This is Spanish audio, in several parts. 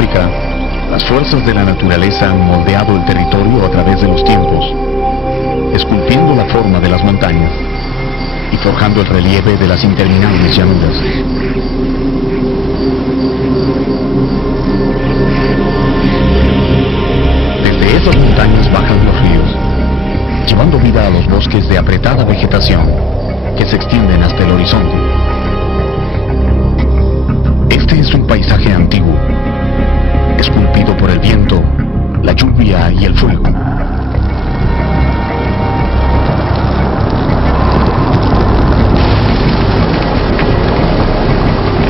África, las fuerzas de la naturaleza han moldeado el territorio a través de los tiempos, esculpiendo la forma de las montañas y forjando el relieve de las interminables llanuras. Desde esas montañas bajan los ríos, llevando vida a los bosques de apretada vegetación que se extienden hasta el horizonte. Este es un paisaje antiguo, esculpido por el viento, la lluvia y el fuego.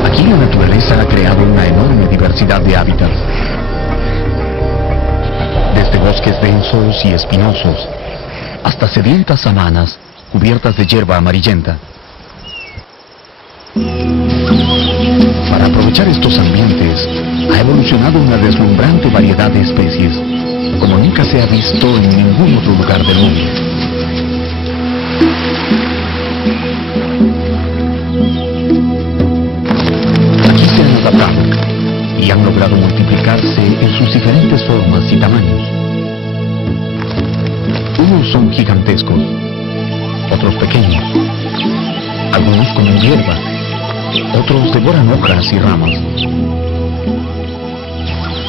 Aquí la naturaleza ha creado una enorme diversidad de hábitats, desde bosques densos y espinosos hasta sedientas sabanas cubiertas de hierba amarillenta. Para aprovechar estos ambientes, ha evolucionado una deslumbrante variedad de especies, como nunca se ha visto en ningún otro lugar del mundo. Aquí se han adaptado y han logrado multiplicarse en sus diferentes formas y tamaños. Unos son gigantescos, otros pequeños, algunos comen hierba, otros devoran hojas y ramas.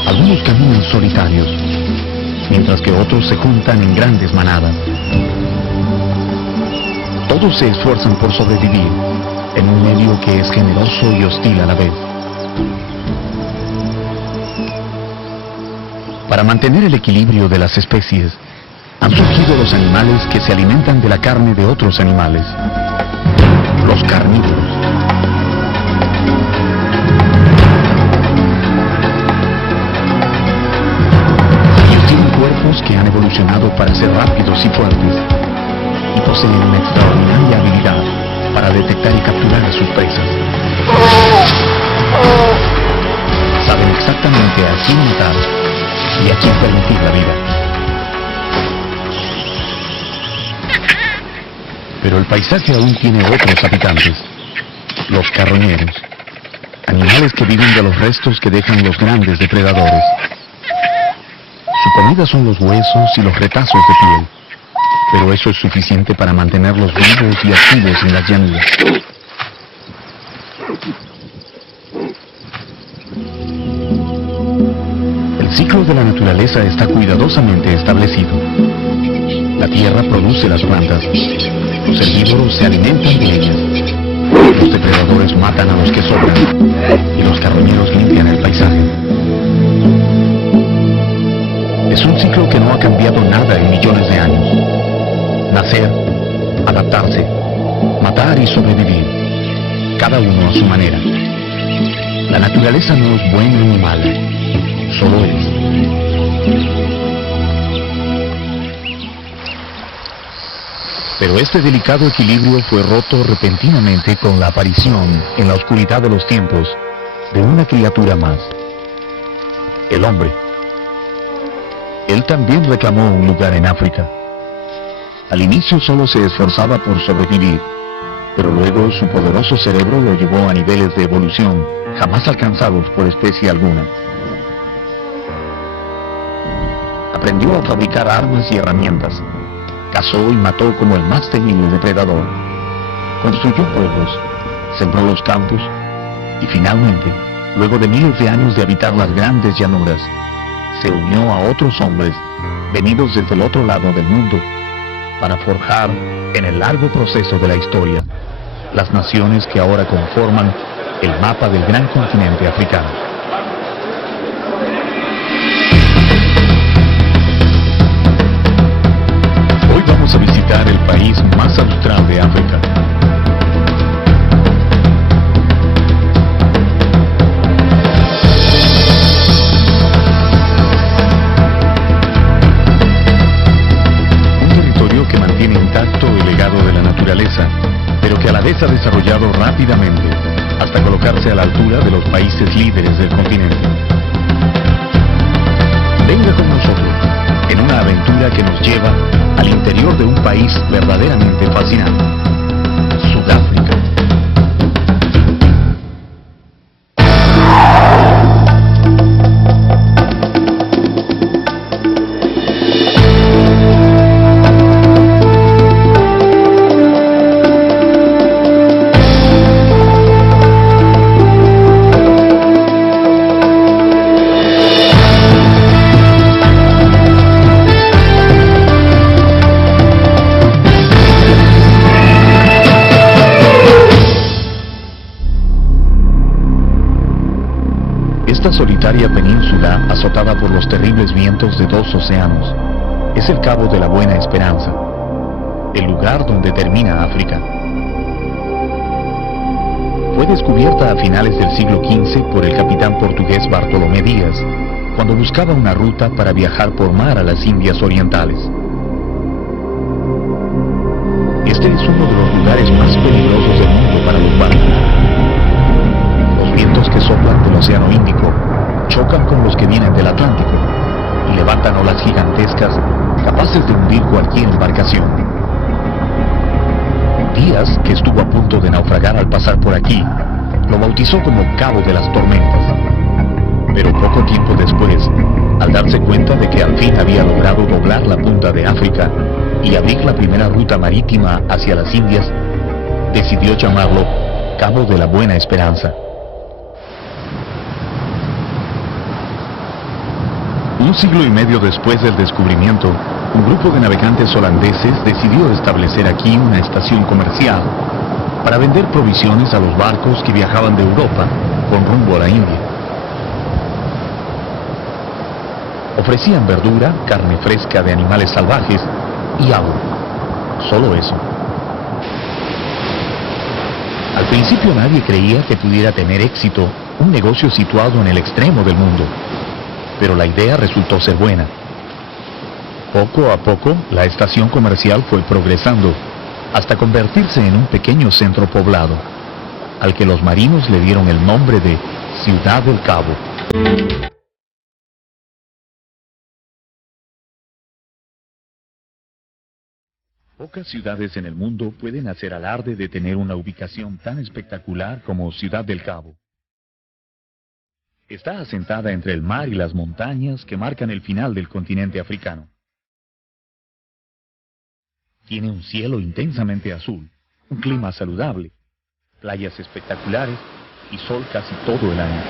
Algunos caminan solitarios, mientras que otros se juntan en grandes manadas. Todos se esfuerzan por sobrevivir en un medio que es generoso y hostil a la vez. Para mantener el equilibrio de las especies, han surgido los animales que se alimentan de la carne de otros animales, los carnívoros. Ellos tienen cuerpos que han evolucionado para ser rápidos y fuertes, y poseen una extraordinaria habilidad para detectar y capturar a sus presas. Saben exactamente a quién matar y a quién permitir la vida. Pero el paisaje aún tiene otros habitantes, los carroñeros, animales que viven de los restos que dejan los grandes depredadores. Su comida son los huesos y los retazos de piel, pero eso es suficiente para mantenerlos vivos y activos en las llanuras. El ciclo de la naturaleza está cuidadosamente establecido. La tierra produce las plantas, los herbívoros se alimentan de ellas, los depredadores matan a los que sobran y los carroñeros limpian el paisaje. Es un ciclo que no ha cambiado nada en millones de años. Nacer, adaptarse, matar y sobrevivir, cada uno a su manera. La naturaleza no es buena ni mala, solo es. Pero este delicado equilibrio fue roto repentinamente con la aparición, en la oscuridad de los tiempos, de una criatura más, el hombre. Él también reclamó un lugar en África. Al inicio solo se esforzaba por sobrevivir, pero luego su poderoso cerebro lo llevó a niveles de evolución jamás alcanzados por especie alguna. Aprendió a fabricar armas y herramientas. Cazó y mató como el más temible depredador. Construyó pueblos, sembró los campos y finalmente, luego de miles de años de habitar las grandes llanuras, se unió a otros hombres venidos desde el otro lado del mundo para forjar, en el largo proceso de la historia, las naciones que ahora conforman el mapa del gran continente africano. Hoy vamos a visitar el país más austral de África. Un territorio que mantiene intacto el legado de la naturaleza, pero que a la vez ha desarrollado rápidamente hasta colocarse a la altura de los países líderes del continente. Venga con nosotros en una aventura que nos lleva al interior de un país verdaderamente fascinante, Sudáfrica. solitaria península azotada por los terribles vientos de dos océanos es el Cabo de la Buena Esperanza, el lugar donde termina África. Fue descubierta a finales del siglo XV por el capitán portugués Bartolomé Díaz, cuando buscaba una ruta para viajar por mar a las Indias Orientales. Este es uno de los lugares más peligrosos del mundo para los barcos. Los vientos que soplan del Océano Índico chocan con los que vienen del Atlántico y levantan olas gigantescas capaces de hundir cualquier embarcación. Díaz, que estuvo a punto de naufragar al pasar por aquí, lo bautizó como Cabo de las Tormentas. Pero poco tiempo después, al darse cuenta de que al fin había logrado doblar la punta de África y abrir la primera ruta marítima hacia las Indias, decidió llamarlo Cabo de la Buena Esperanza. Un siglo y medio después del descubrimiento, un grupo de navegantes holandeses decidió establecer aquí una estación comercial para vender provisiones a los barcos que viajaban de Europa con rumbo a la India. Ofrecían verdura, carne fresca de animales salvajes y agua. Solo eso. Al principio nadie creía que pudiera tener éxito un negocio situado en el extremo del mundo, pero la idea resultó ser buena. Poco a poco, la estación comercial fue progresando hasta convertirse en un pequeño centro poblado, al que los marinos le dieron el nombre de Ciudad del Cabo. Pocas ciudades en el mundo pueden hacer alarde de tener una ubicación tan espectacular como Ciudad del Cabo. Está asentada entre el mar y las montañas que marcan el final del continente africano. Tiene un cielo intensamente azul, un clima saludable, playas espectaculares y sol casi todo el año.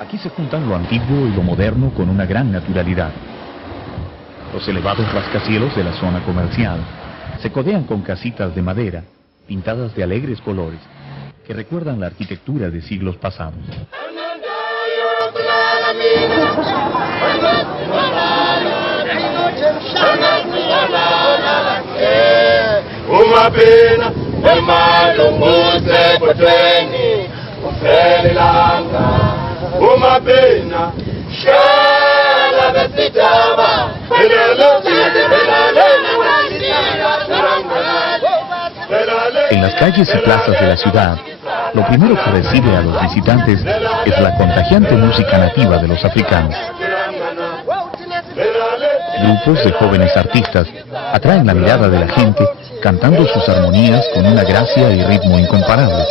Aquí se juntan lo antiguo y lo moderno con una gran naturalidad. Los elevados rascacielos de la zona comercial se codean con casitas de madera, pintadas de alegres colores, que recuerdan la arquitectura de siglos pasados. En las calles y plazas de la ciudad, lo primero que recibe a los visitantes es la contagiante música nativa de los africanos. Grupos de jóvenes artistas atraen la mirada de la gente cantando sus armonías con una gracia y ritmo incomparables.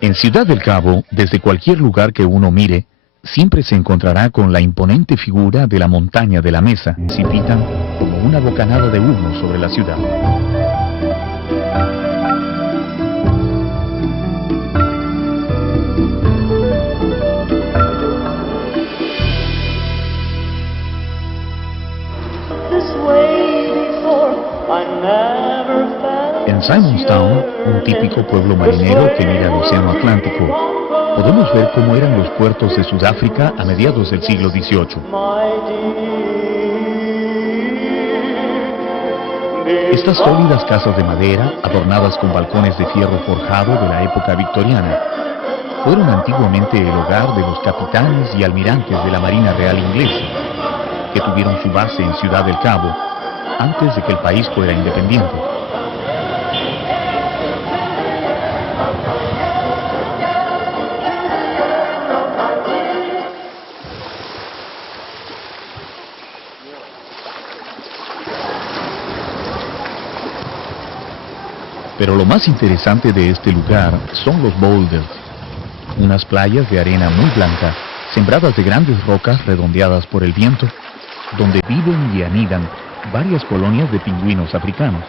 En Ciudad del Cabo, desde cualquier lugar que uno mire, siempre se encontrará con la imponente figura de la montaña de la Mesa, que precipitan como una bocanada de humo sobre la ciudad. En Simonstown, un típico pueblo marinero que mira al Océano Atlántico, podemos ver cómo eran los puertos de Sudáfrica a mediados del siglo XVIII. Estas sólidas casas de madera, adornadas con balcones de fierro forjado de la época victoriana, fueron antiguamente el hogar de los capitanes y almirantes de la Marina Real Inglesa, que tuvieron su base en Ciudad del Cabo antes de que el país fuera independiente. Pero lo más interesante de este lugar son los boulders, unas playas de arena muy blanca, sembradas de grandes rocas redondeadas por el viento, donde viven y anidan varias colonias de pingüinos africanos.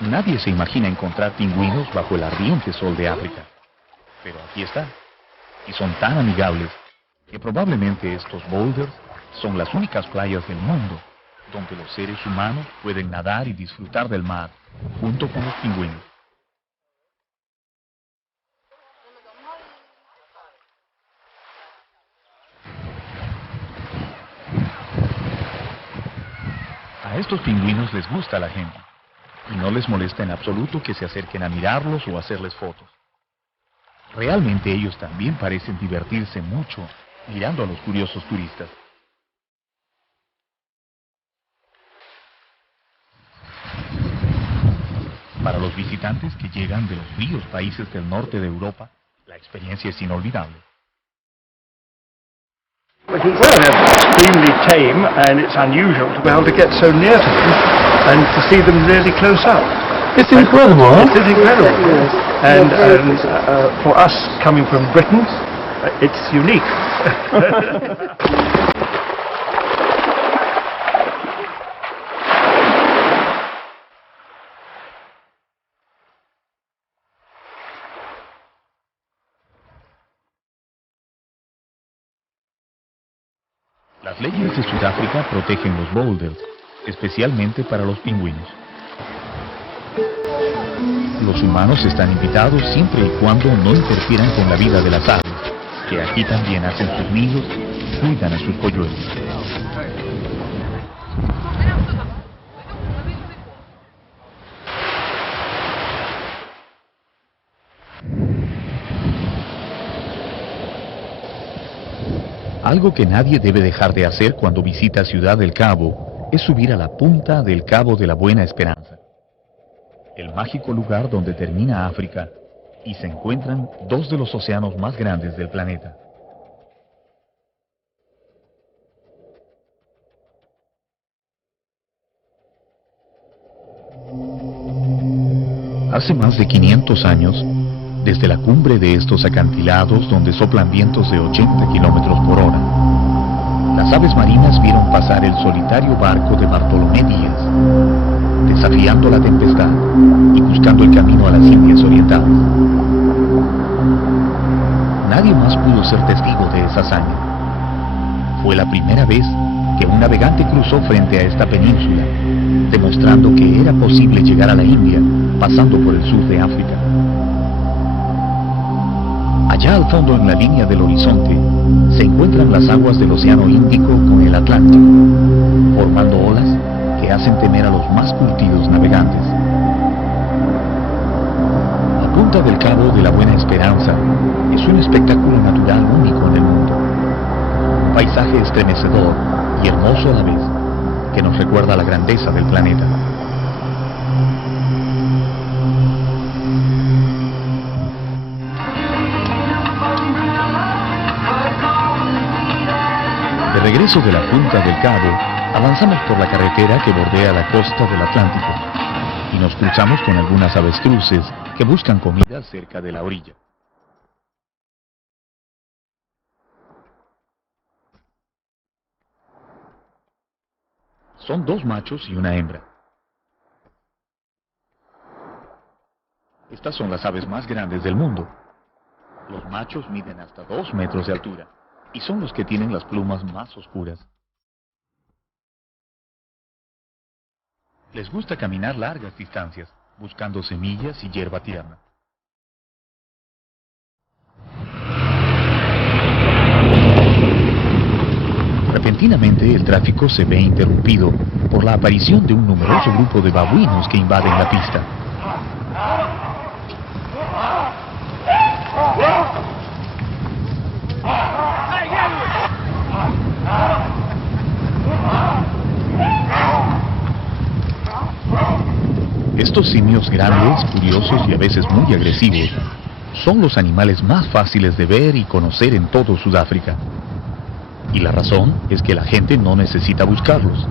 Nadie se imagina encontrar pingüinos bajo el ardiente sol de África, pero aquí están, y son tan amigables que probablemente estos boulders son las únicas playas del mundo donde los seres humanos pueden nadar y disfrutar del mar junto con los pingüinos. A estos pingüinos les gusta la gente y no les molesta en absoluto que se acerquen a mirarlos o hacerles fotos. Realmente ellos también parecen divertirse mucho mirando a los curiosos turistas. Para los visitantes que llegan de los fríos países del norte de Europa, la experiencia es inolvidable. Well, they're extremely tame, and it's unusual to be able to get so near to them and to see them really close up. It's incredible, huh? It is incredible. And for us coming from Britain, it's unique. Las leyes de Sudáfrica protegen los boulders, especialmente para los pingüinos. Los humanos están invitados siempre y cuando no interfieran con la vida de las aves, que aquí también hacen sus nidos y cuidan a sus polluelos. Algo que nadie debe dejar de hacer cuando visita Ciudad del Cabo es subir a la punta del Cabo de la Buena Esperanza, el mágico lugar donde termina África y se encuentran dos de los océanos más grandes del planeta. Hace más de 500 años, desde la cumbre de estos acantilados donde soplan vientos de 80 kilómetros por hora, las aves marinas vieron pasar el solitario barco de Bartolomé Díaz, desafiando la tempestad y buscando el camino a las Indias Orientales. Nadie más pudo ser testigo de esa hazaña. Fue la primera vez que un navegante cruzó frente a esta península, demostrando que era posible llegar a la India pasando por el sur de África. Allá al fondo, en la línea del horizonte, se encuentran las aguas del Océano Índico con el Atlántico, formando olas que hacen temer a los más curtidos navegantes. La punta del Cabo de la Buena Esperanza es un espectáculo natural único en el mundo. Un paisaje estremecedor y hermoso a la vez, que nos recuerda la grandeza del planeta. De regreso de la punta del Cabo, avanzamos por la carretera que bordea la costa del Atlántico y nos cruzamos con algunas avestruces que buscan comida cerca de la orilla. Son dos machos y una hembra. Estas son las aves más grandes del mundo. Los machos miden hasta 2 metros de altura y son los que tienen las plumas más oscuras. Les gusta caminar largas distancias, buscando semillas y hierba tierna. Repentinamente el tráfico se ve interrumpido por la aparición de un numeroso grupo de babuinos que invaden la pista. Estos simios grandes, curiosos y a veces muy agresivos son los animales más fáciles de ver y conocer en todo Sudáfrica. Y la razón es que la gente no necesita buscarlos.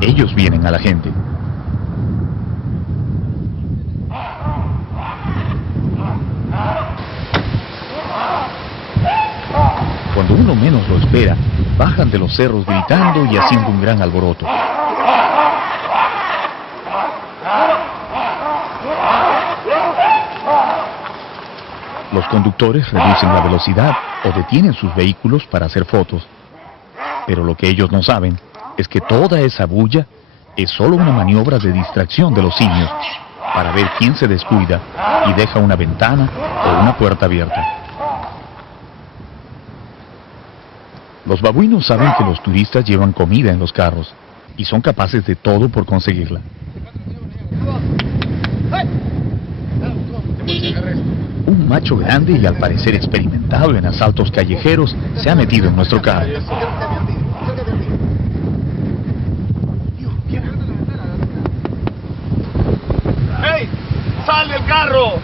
Ellos vienen a la gente. Cuando uno menos lo espera, bajan de los cerros gritando y haciendo un gran alboroto. Los conductores reducen la velocidad o detienen sus vehículos para hacer fotos. Pero lo que ellos no saben es que toda esa bulla es solo una maniobra de distracción de los simios para ver quién se descuida y deja una ventana o una puerta abierta. Los babuinos saben que los turistas llevan comida en los carros y son capaces de todo por conseguirla. Un macho grande y al parecer experimentado en asaltos callejeros se ha metido en nuestro carro. ¡Hey! ¡Sal del carro!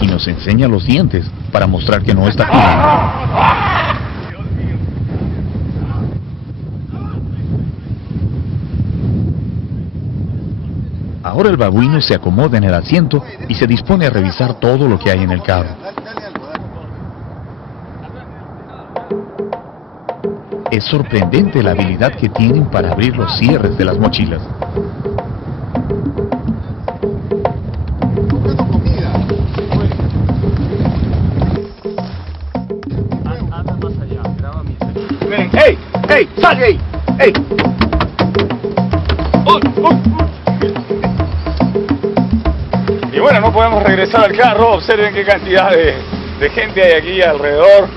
Y nos enseña los dientes para mostrar que no está jugando. Ahora el babuino se acomoda en el asiento y se dispone a revisar todo lo que hay en el carro. Es sorprendente la habilidad que tienen para abrir los cierres de las mochilas. Ven, ¡hey! ¡Hey! ¡Sal de ahí! ¡Hey! Y bueno, no podemos regresar al carro. Observen qué cantidad de gente hay aquí alrededor.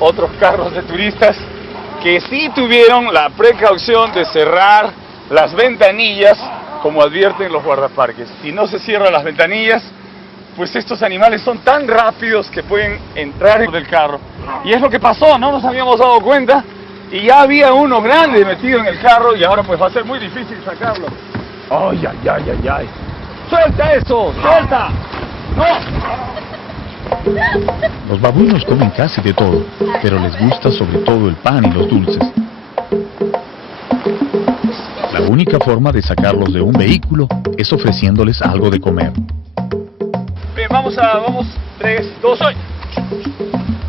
Otros carros de turistas que sí tuvieron la precaución de cerrar las ventanillas, como advierten los guardaparques. Si no se cierran las ventanillas, pues estos animales son tan rápidos que pueden entrar dentro del carro. Y es lo que pasó, no nos habíamos dado cuenta. Y ya había uno grande metido en el carro y ahora pues va a ser muy difícil sacarlo. ¡Ay, ay, ay, ay, ay! ¡Suelta eso! ¡Suelta! ¡No! Los babuinos comen casi de todo, pero les gusta sobre todo el pan y los dulces. La única forma de sacarlos de un vehículo es ofreciéndoles algo de comer. Bien, vamos, 3, 2, hoy.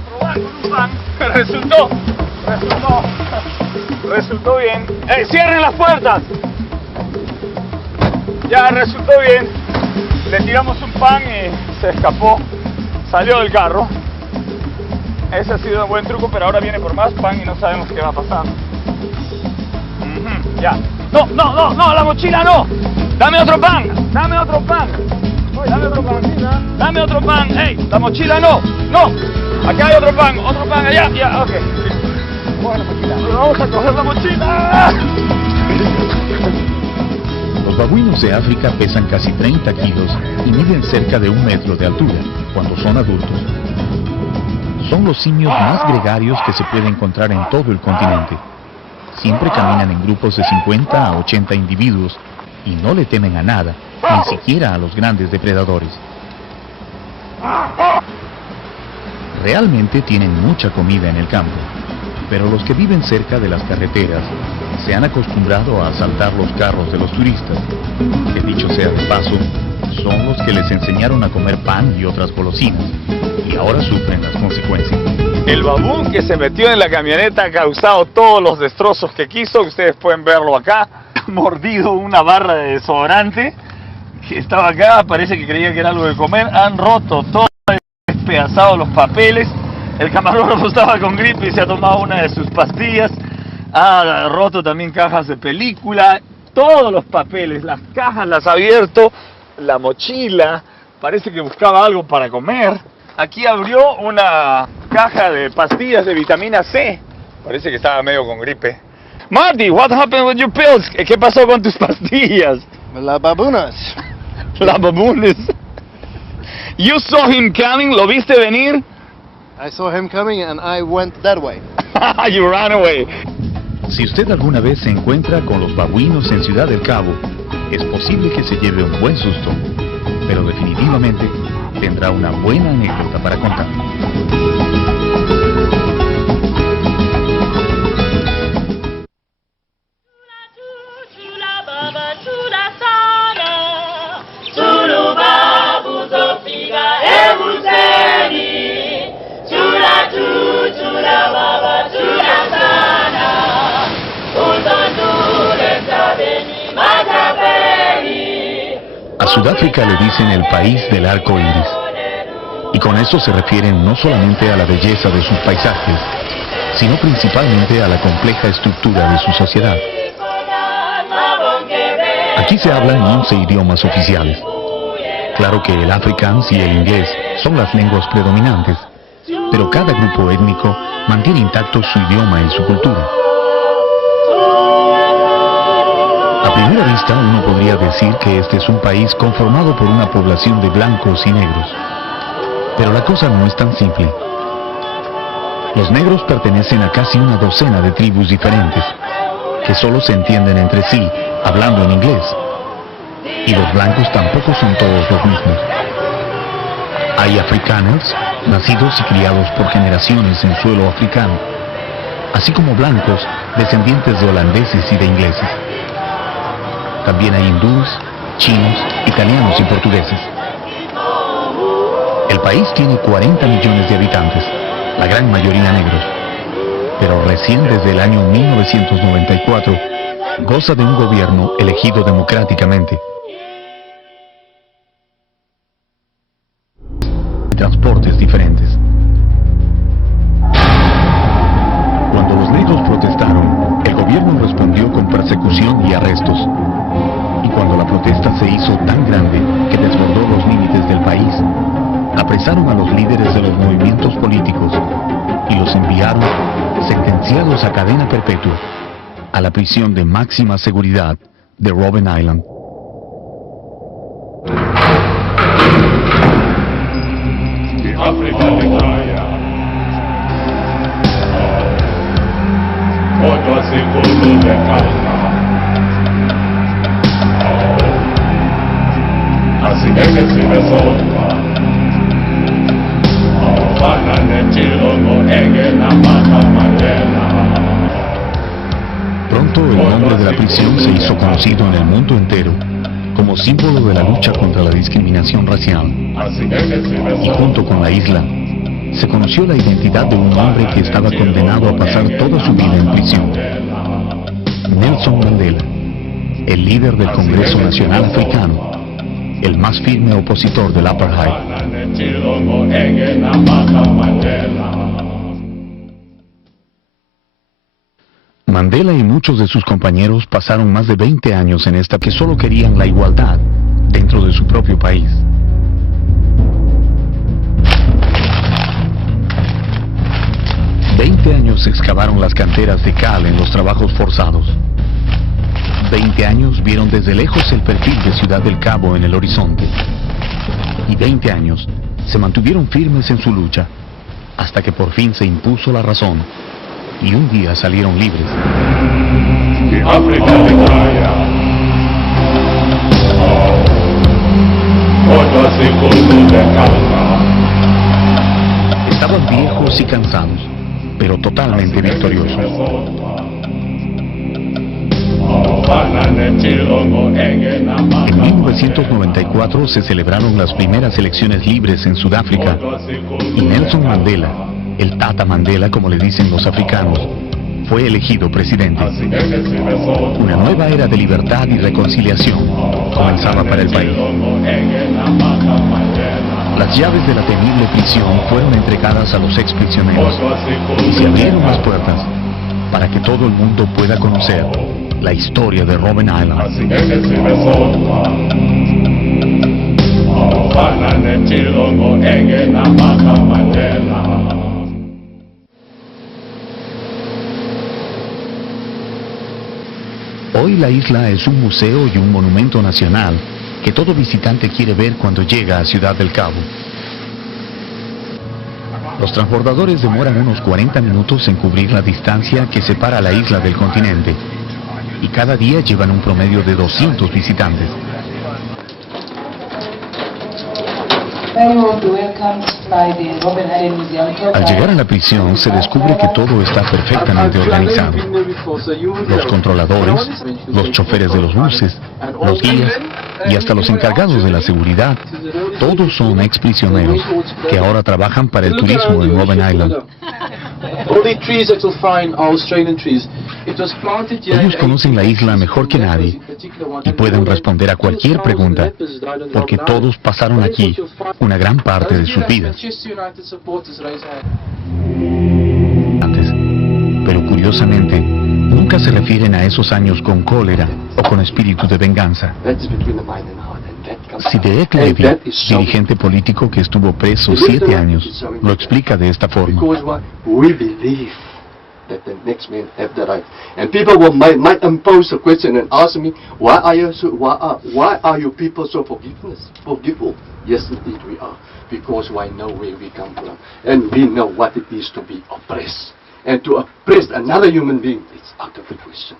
Probar con un pan. Resultó bien. ¡Cierren las puertas! Ya resultó bien. Le tiramos un pan y se escapó. Salió del carro. Ese ha sido un buen truco, pero ahora viene por más pan y no sabemos qué va a pasar. Ya. No, la mochila no. Dame otro pan. Dame otro pan. Dame otro pan. ¡Ey! La mochila no. No. Acá hay otro pan allá. Ya, ok. Vamos a coger la mochila. Los babuinos de África pesan casi 30 kilos y miden cerca de 1 metro de altura cuando son adultos. Son los simios más gregarios que se puede encontrar en todo el continente. Siempre caminan en grupos de 50 a 80 individuos y no le temen a nada, ni siquiera a los grandes depredadores. Realmente tienen mucha comida en el campo, pero los que viven cerca de las carreteras se han acostumbrado a asaltar los carros de los turistas, que dicho sea de paso, son los que les enseñaron a comer pan y otras golosinas, y ahora sufren las consecuencias. El babún que se metió en la camioneta ha causado todos los destrozos que quiso. Ustedes pueden verlo acá. Ha mordido una barra de desodorante que estaba acá. Parece que creía que era algo de comer. Han roto todo, despedazado los papeles. El camarógrafo estaba con gripe y se ha tomado una de sus pastillas. Ha roto también cajas de película. Todos los papeles, las cajas las ha abierto. La mochila. Parece que buscaba algo para comer. Aquí abrió una caja de pastillas de vitamina C. Parece que estaba medio con gripe. Marty, what happened with your pills? ¿Qué pasó con tus pastillas? Las babunas. Las babunas. You saw him coming, ¿lo viste venir? I saw him coming and I went that way. You ran away. Si usted alguna vez se encuentra con los babuinos en Ciudad del Cabo, es posible que se lleve un buen susto, pero definitivamente tendrá una buena anécdota para contar. A Sudáfrica le dicen el país del arco iris, y con esto se refieren no solamente a la belleza de sus paisajes, sino principalmente a la compleja estructura de su sociedad. Aquí se hablan 11 idiomas oficiales. Claro que el Afrikaans y el inglés son las lenguas predominantes, pero cada grupo étnico mantiene intacto su idioma y su cultura. A primera vista uno podría decir que este es un país conformado por una población de blancos y negros, pero la cosa no es tan simple. Los negros pertenecen a casi una docena de tribus diferentes, que solo se entienden entre sí hablando en inglés, y los blancos tampoco son todos los mismos. Hay afrikaners, nacidos y criados por generaciones en suelo africano, así como blancos, descendientes de holandeses y de ingleses. También hay hindúes, chinos, italianos y portugueses. El país tiene 40 millones de habitantes, la gran mayoría negros, pero recién desde el año 1994 goza de un gobierno elegido democráticamente. Transportes diferentes. Cuando los negros protestaron, el gobierno respondió con persecución y arrestos. Y cuando la protesta se hizo tan grande que desbordó los límites del país, apresaron a los líderes de los movimientos políticos y los enviaron, sentenciados a cadena perpetua, a la prisión de máxima seguridad de Robben Island. Pronto el nombre de la prisión se hizo conocido en el mundo entero como símbolo de la lucha contra la discriminación racial. Y junto con la isla, se conoció la identidad de un hombre que estaba condenado a pasar toda su vida en prisión. Nelson Mandela, el líder del Congreso Nacional Africano, el más firme opositor del apartheid. Mandela y muchos de sus compañeros pasaron más de 20 años en esta que solo querían la igualdad dentro de su propio país. Veinte años excavaron las canteras de cal en los trabajos forzados. 20 años vieron desde lejos el perfil de Ciudad del Cabo en el horizonte. Y 20 años se mantuvieron firmes en su lucha, hasta que por fin se impuso la razón, y un día salieron libres. Estaban viejos y cansados, pero totalmente victoriosos. En 1994 se celebraron las primeras elecciones libres en Sudáfrica y Nelson Mandela, el Tata Mandela como le dicen los africanos, fue elegido presidente. Una nueva era de libertad y reconciliación comenzaba para el país. Las llaves de la temible prisión fueron entregadas a los exprisioneros y se abrieron las puertas para que todo el mundo pueda conocer la historia de Robben Island. Hoy la isla es un museo y un monumento nacional que todo visitante quiere ver cuando llega a Ciudad del Cabo. Los transbordadores demoran unos 40 minutos en cubrir la distancia que separa la isla del continente, y cada día llevan un promedio de 200 visitantes. I want to welcome Al llegar a la prisión se descubre que todo está perfectamente organizado. Los controladores, los choferes de los buses, los guías y hasta los encargados de la seguridad, todos son exprisioneros que ahora trabajan para el turismo en Robben Island. Ellos conocen la isla mejor que nadie y pueden responder a cualquier pregunta, porque todos pasaron aquí una gran parte de sus vidas. Pero curiosamente, nunca se refieren a esos años con cólera o con espíritu de venganza. Sideek Levy, dirigente político que estuvo preso 7 años, lo explica de esta forma. That the next man have the right, and people might impose a question and ask me, why are you people so forgiveful? Yes, indeed we are, because we know where we come from, and we know what it is to be oppressed, and to oppress another human being, it's out of the question.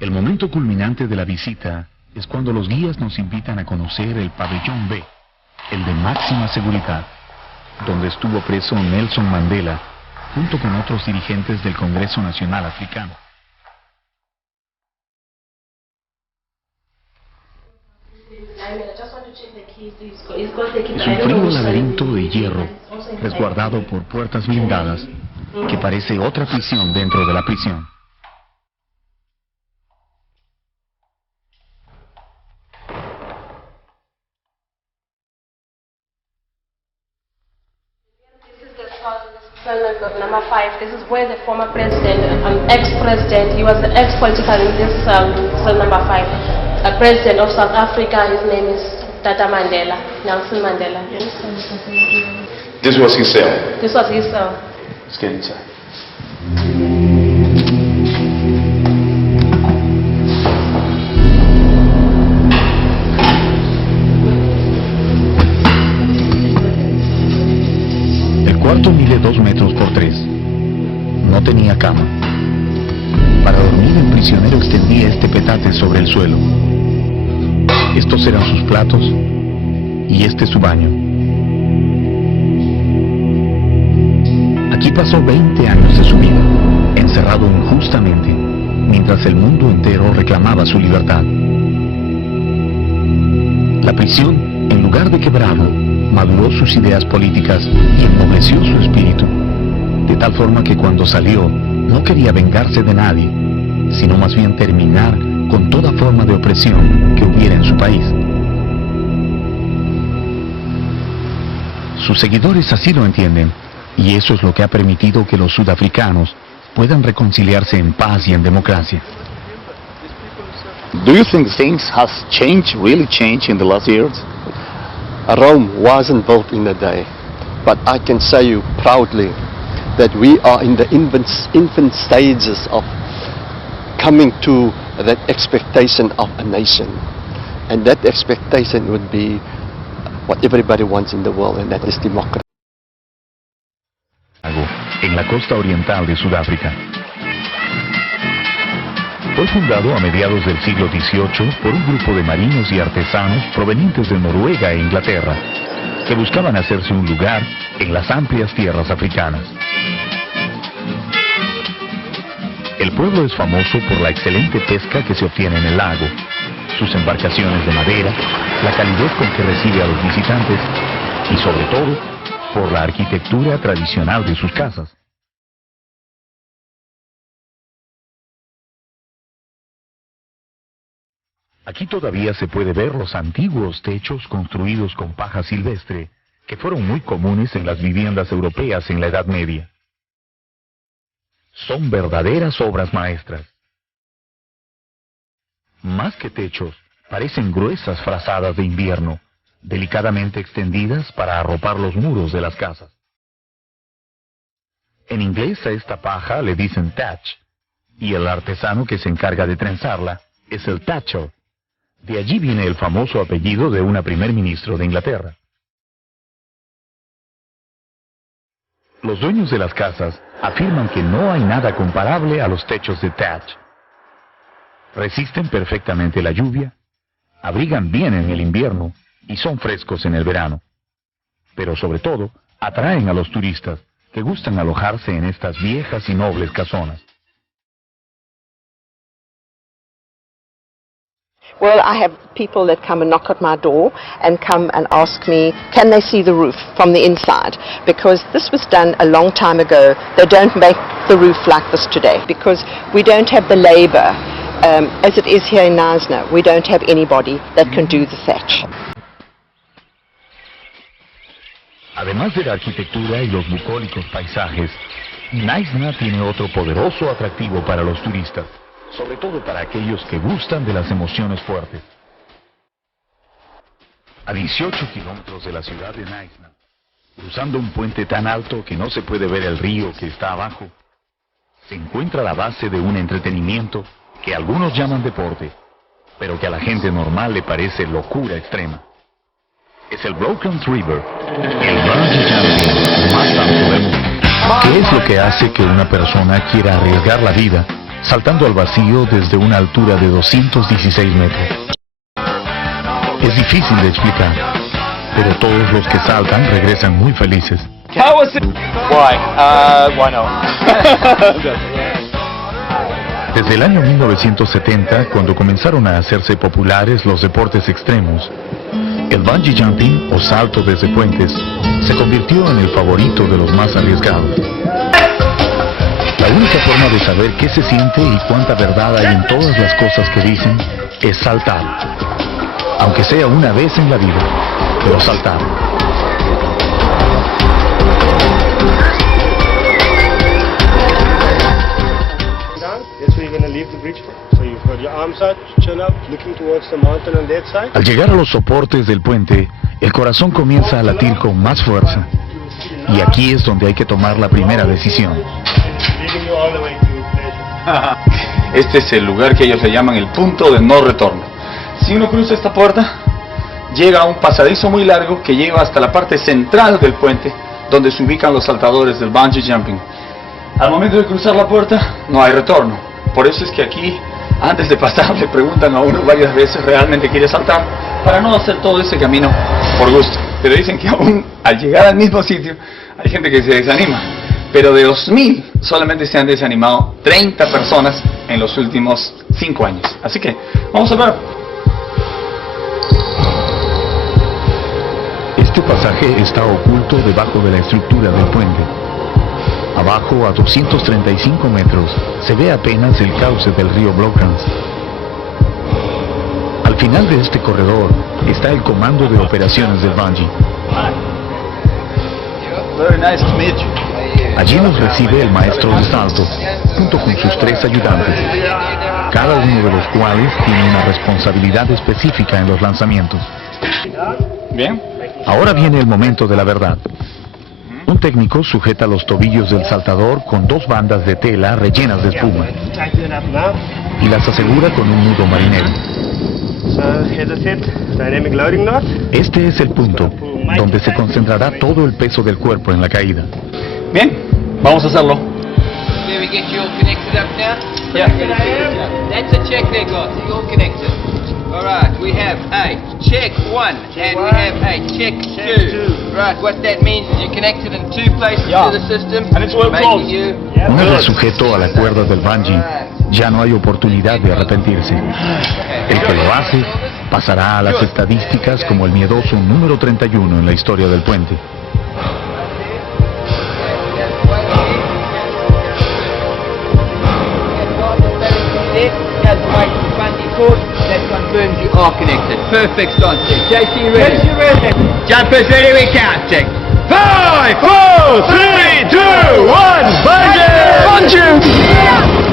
El momento culminante de la visita es cuando los guías nos invitan a conocer el pabellón B, el de máxima seguridad, donde estuvo preso Nelson Mandela, junto con otros dirigentes del Congreso Nacional Africano. Es un frío laberinto de hierro, resguardado por puertas blindadas, que parece otra prisión dentro de la prisión. Cell number 5. This is where the former president, ex-president, he was the ex-political in this cell number 5. A president of South Africa, his name is Tata Mandela, Nelson Mandela. This was his cell. This was his cell. Let's get inside. El cuarto mide 2 metros por 3. No tenía cama. Para dormir, el prisionero extendía este petate sobre el suelo. Estos eran sus platos y este su baño. Aquí pasó 20 años de su vida, encerrado injustamente, mientras el mundo entero reclamaba su libertad. La prisión, en lugar de quebrarlo, maduró sus ideas políticas y ennobleció su espíritu, de tal forma que cuando salió no quería vengarse de nadie, sino más bien terminar con toda forma de opresión que hubiera en su país. Sus seguidores así lo entienden, y eso es lo que ha permitido que los sudafricanos puedan reconciliarse en paz y en democracia. Do you think things has changed, really changed in the last years? Rome wasn't built in a day, but I can say you proudly that we are in the infant stages of coming to that expectation of a nation, and that expectation would be what everybody wants in the world, and that is democracy. En la costa oriental de Sudáfrica. Fue fundado a mediados del siglo XVIII por un grupo de marinos y artesanos provenientes de Noruega e Inglaterra, que buscaban hacerse un lugar en las amplias tierras africanas. El pueblo es famoso por la excelente pesca que se obtiene en el lago, sus embarcaciones de madera, la calidez con que recibe a los visitantes y, sobre todo, por la arquitectura tradicional de sus casas. Aquí todavía se puede ver los antiguos techos construidos con paja silvestre, que fueron muy comunes en las viviendas europeas en la Edad Media. Son verdaderas obras maestras. Más que techos, parecen gruesas frazadas de invierno, delicadamente extendidas para arropar los muros de las casas. En inglés a esta paja le dicen thatch, y el artesano que se encarga de trenzarla es el thatcher. De allí viene el famoso apellido de una primer ministro de Inglaterra. Los dueños de las casas afirman que no hay nada comparable a los techos de thatch. Resisten perfectamente la lluvia, abrigan bien en el invierno y son frescos en el verano. Pero sobre todo, atraen a los turistas que gustan alojarse en estas viejas y nobles casonas. Well, I have people that come and knock at my door and come and ask me, can they see the roof from the inside? Because this was done a long time ago. They don't make the roof like this today because we don't have the labor as it is here in Knysna. We don't have anybody that can do the thatch. Además de la arquitectura y los bucólicos paisajes, Knysna tiene otro poderoso atractivo para los turistas, sobre todo para aquellos que gustan de las emociones fuertes. A 18 kilómetros de la ciudad de Knysna, cruzando un puente tan alto que no se puede ver el río que está abajo, se encuentra la base de un entretenimiento que algunos llaman deporte, pero que a la gente normal le parece locura extrema. Es el Broken River, el bungee jumping más alto del mundo. ¿Qué es lo que hace que una persona quiera arriesgar la vida saltando al vacío desde una altura de 216 metros? Es difícil de explicar, pero todos los que saltan regresan muy felices. How was it? Why not? Desde el año 1970, cuando comenzaron a hacerse populares los deportes extremos, el bungee jumping, o salto desde puentes, se convirtió en el favorito de los más arriesgados. La única forma de saber qué se siente y cuánta verdad hay en todas las cosas que dicen es saltar. Aunque sea una vez en la vida, pero saltar. Al llegar a los soportes del puente, el corazón comienza a latir con más fuerza. Y aquí es donde hay que tomar la primera decisión. Este es el lugar que ellos le llaman el punto de no retorno. Si uno cruza esta puerta, llega a un pasadizo muy largo que lleva hasta la parte central del puente, donde se ubican los saltadores del bungee jumping. Al momento de cruzar la puerta, no hay retorno. Por eso es que aquí, antes de pasar, le preguntan a uno varias veces, ¿realmente quiere saltar? Para no hacer todo ese camino por gusto. Pero dicen que aún al llegar al mismo sitio, hay gente que se desanima. Pero de 2.000, solamente se han desanimado 30 personas en los últimos 5 años. Así que, vamos a ver. Este pasaje está oculto debajo de la estructura del puente. Abajo, a 235 metros, se ve apenas el cauce del río Blockrans. Al final de este corredor está el comando de operaciones del bungee. Very nice to meet you. Allí nos recibe el maestro de salto, junto con sus 3 ayudantes, cada uno de los cuales tiene una responsabilidad específica en los lanzamientos. Bien. Ahora viene el momento de la verdad. Un técnico sujeta los tobillos del saltador con 2 bandas de tela rellenas de espuma y las asegura con un nudo marinero. Este es el punto donde se concentrará todo el peso del cuerpo en la caída. Bien, vamos a hacerlo. There we get you all connected up now? Yeah. That's a check there, guys. You're all connected. Alright, we have a check 1 and we have a check 2. Right, what that means is you're connected in 2 places to the system. And it's well closed. Una vez sujeto a la cuerda del bungee, ya no hay oportunidad de arrepentirse. El que lo hace pasará a las estadísticas como el miedoso número 31 en la historia del puente. That confirms you are connected. Perfect start. JC ready? Yes, ready. Jumpers ready, we count. Check. 5, 4, 3, 2, 1, bungee! Bungee!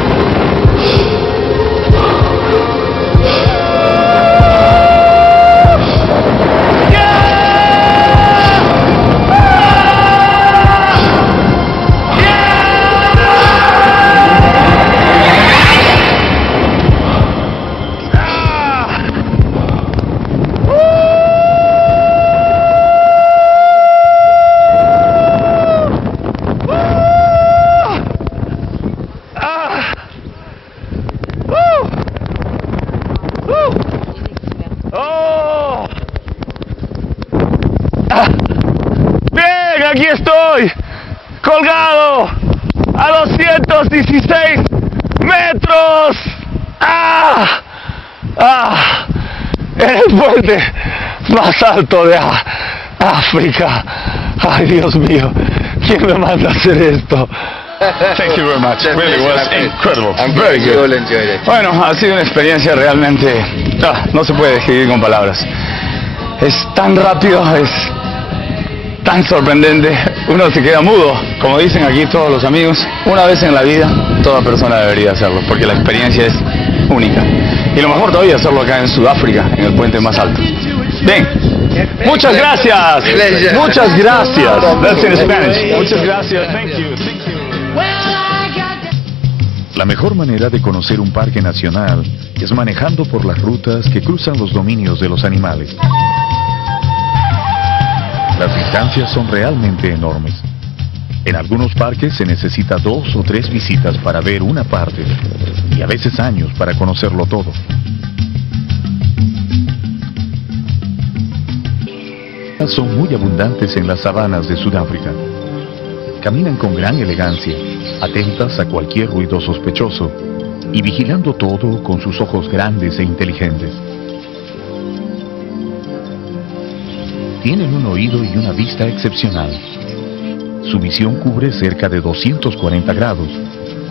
aquí estoy, colgado a 216 metros. ¡Ah! ¡Ah! En el puente más alto de África. Ay, Dios mío, ¿quién me manda a hacer esto? Thank you very much. Really was incredible. Very good. Bueno, ha sido una experiencia realmente, no se puede describir con palabras. Es tan rápido, es tan sorprendente, uno se queda mudo. Como dicen aquí todos los amigos, una vez en la vida, toda persona debería hacerlo, porque la experiencia es única. Y lo mejor todavía hacerlo acá en Sudáfrica, en el puente más alto. Bien, muchas gracias. Muchas gracias. That's in Spanish. Muchas gracias. Thank you. La mejor manera de conocer un parque nacional es manejando por las rutas que cruzan los dominios de los animales. Las distancias son realmente enormes. En algunos parques se necesita 2 o 3 visitas para ver una parte y a veces años para conocerlo todo. Son muy abundantes en las sabanas de Sudáfrica. Caminan con gran elegancia, atentas a cualquier ruido sospechoso y vigilando todo con sus ojos grandes e inteligentes. Tienen un oído y una vista excepcional. Su visión cubre cerca de 240 grados,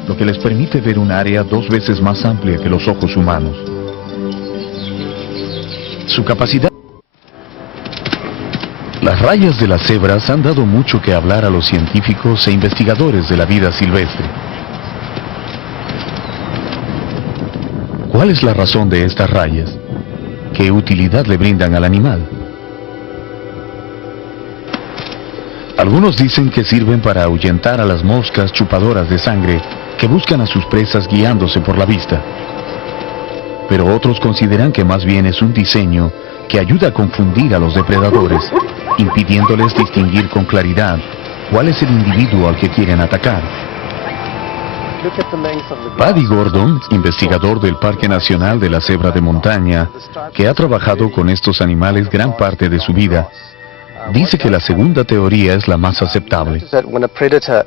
lo que les permite ver un área 2 veces más amplia que los ojos humanos. Su capacidad... Las rayas de las cebras han dado mucho que hablar a los científicos e investigadores de la vida silvestre. ¿Cuál es la razón de estas rayas? ¿Qué utilidad le brindan al animal? Algunos dicen que sirven para ahuyentar a las moscas chupadoras de sangre que buscan a sus presas guiándose por la vista. Pero otros consideran que más bien es un diseño que ayuda a confundir a los depredadores, impidiéndoles distinguir con claridad cuál es el individuo al que quieren atacar. Paddy Gordon, investigador del Parque Nacional de la Cebra de Montaña, que ha trabajado con estos animales gran parte de su vida, dice que la segunda teoría es la más aceptable. When a predator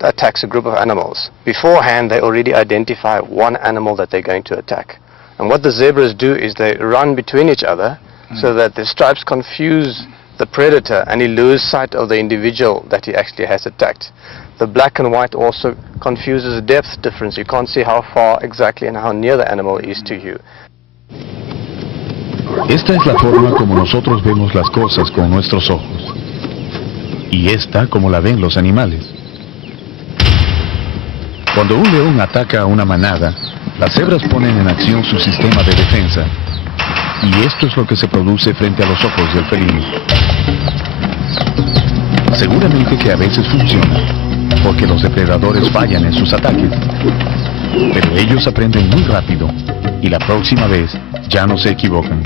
attacks a group of animals, beforehand they already identify one animal that they're going to attack. And what the zebras do is they run between each other so that the stripes confuse the predator and he loses sight of the individual that he actually has attacked. The black and white also confuses depth difference. You can't see how far exactly and how near the animal is to you. Esta es la forma como nosotros vemos las cosas con nuestros ojos. Y esta como la ven los animales. Cuando un león ataca a una manada, las cebras ponen en acción su sistema de defensa. Y esto es lo que se produce frente a los ojos del felino. Seguramente que a veces funciona, porque los depredadores fallan en sus ataques. Pero ellos aprenden muy rápido, y la próxima vez ya no se equivocan.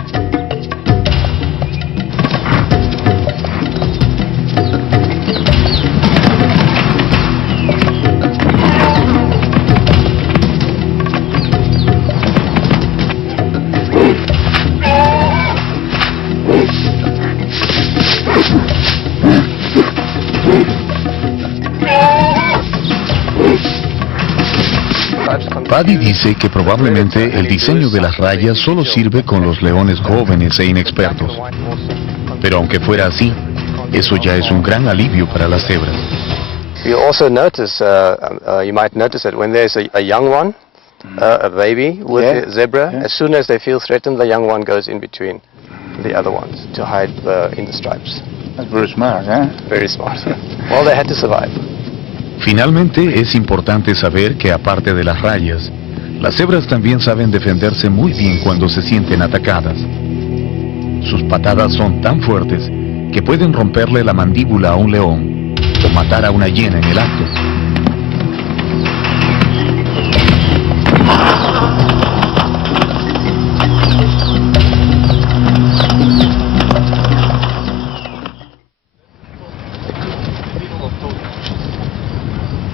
Paddy dice que probablemente el diseño de las rayas solo sirve con los leones jóvenes e inexpertos. Pero aunque fuera así, eso ya es un gran alivio para las cebras. You also notice, you might notice that when there's a young one, a baby with a zebra, as soon as they feel threatened, the young one goes in between the other ones to hide in the stripes. That's very smart, eh? Very smart. Well, they had to survive. Finalmente, es importante saber que aparte de las rayas, las cebras también saben defenderse muy bien cuando se sienten atacadas. Sus patadas son tan fuertes que pueden romperle la mandíbula a un león o matar a una hiena en el acto.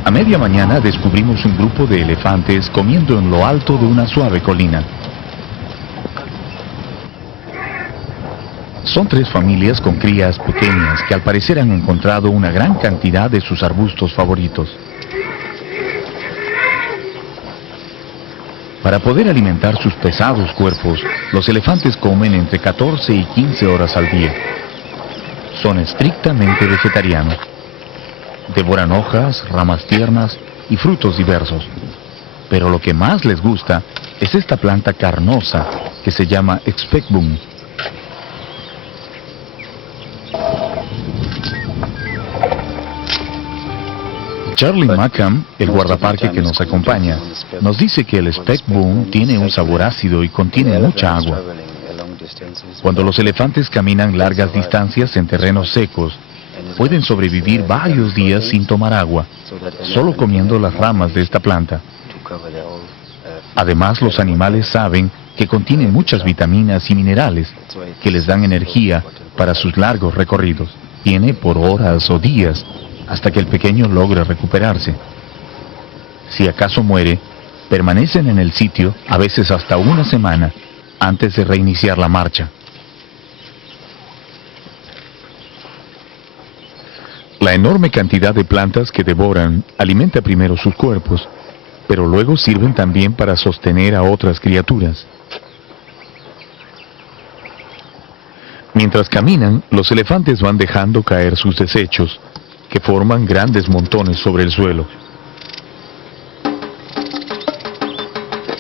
A media mañana descubrimos un grupo de elefantes comiendo en lo alto de una suave colina. Son 3 familias con crías pequeñas que al parecer han encontrado una gran cantidad de sus arbustos favoritos. Para poder alimentar sus pesados cuerpos, los elefantes comen entre 14 y 15 horas al día. Son estrictamente vegetarianos. Devoran hojas, ramas tiernas y frutos diversos. Pero lo que más les gusta es esta planta carnosa que se llama Expecbum. Charlie Mackham, el guardaparque que nos acompaña, nos dice que el Expecbum tiene un sabor ácido y contiene mucha agua. Cuando los elefantes caminan largas distancias en terrenos secos, pueden sobrevivir varios días sin tomar agua, solo comiendo las ramas de esta planta. Además, los animales saben que contiene muchas vitaminas y minerales que les dan energía para sus largos recorridos. Tiene por horas o días hasta que el pequeño logre recuperarse. Si acaso muere, permanecen en el sitio a veces hasta una semana antes de reiniciar la marcha. La enorme cantidad de plantas que devoran alimenta primero sus cuerpos, pero luego sirven también para sostener a otras criaturas. Mientras caminan, los elefantes van dejando caer sus desechos, que forman grandes montones sobre el suelo.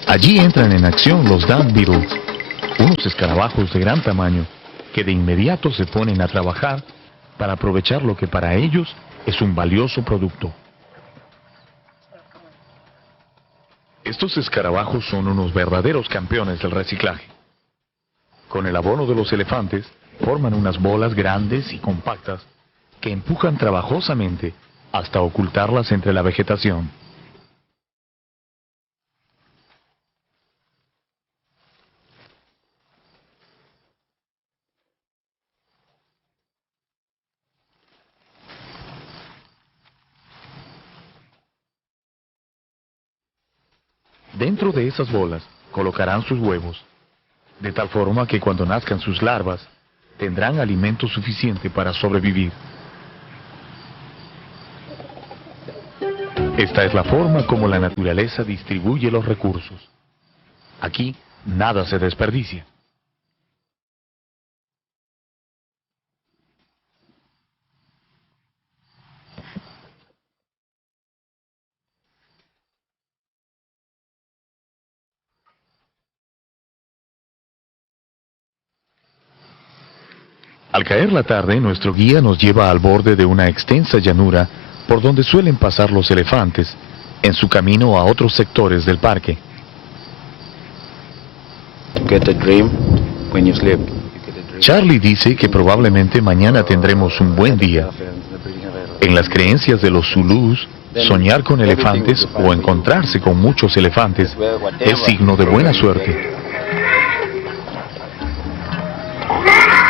Allí entran en acción los dung beetles, unos escarabajos de gran tamaño, que de inmediato se ponen a trabajar para aprovechar lo que para ellos es un valioso producto. Estos escarabajos son unos verdaderos campeones del reciclaje. Con el abono de los elefantes, forman unas bolas grandes y compactas que empujan trabajosamente hasta ocultarlas entre la vegetación. Dentro de esas bolas colocarán sus huevos, de tal forma que cuando nazcan sus larvas, tendrán alimento suficiente para sobrevivir. Esta es la forma como la naturaleza distribuye los recursos. Aquí, nada se desperdicia. Al caer la tarde, nuestro guía nos lleva al borde de una extensa llanura por donde suelen pasar los elefantes en su camino a otros sectores del parque. Charlie dice que probablemente mañana tendremos un buen día. En las creencias de los Zulús, soñar con elefantes o encontrarse con muchos elefantes es signo de buena suerte.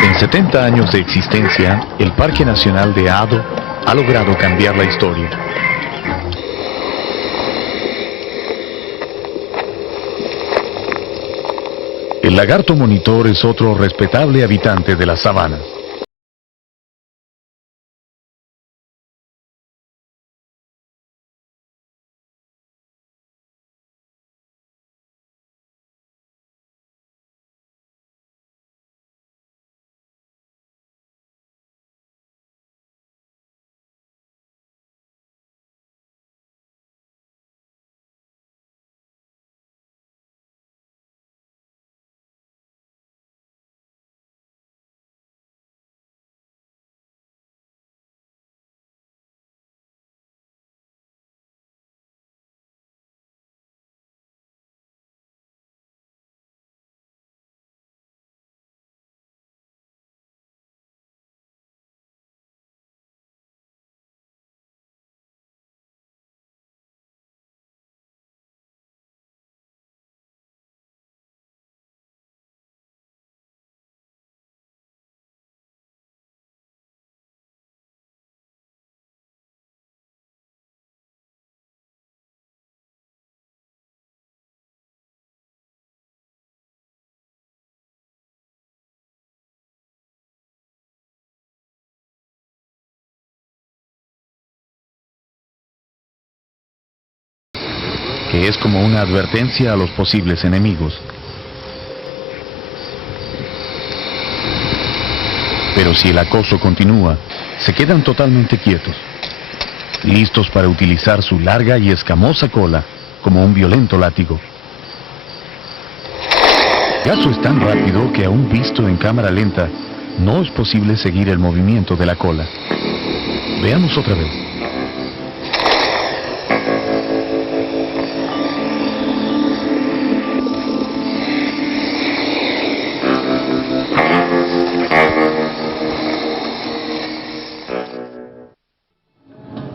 En 70 años de existencia, el Parque Nacional de Ado ha logrado cambiar la historia. El lagarto monitor es otro respetable habitante de la sabana. que es como una advertencia a los posibles enemigos. Pero si el acoso continúa, se quedan totalmente quietos, listos para utilizar su larga y escamosa cola como un violento látigo. El caso es tan rápido que aún visto en cámara lenta, no es posible seguir el movimiento de la cola. Veamos otra vez.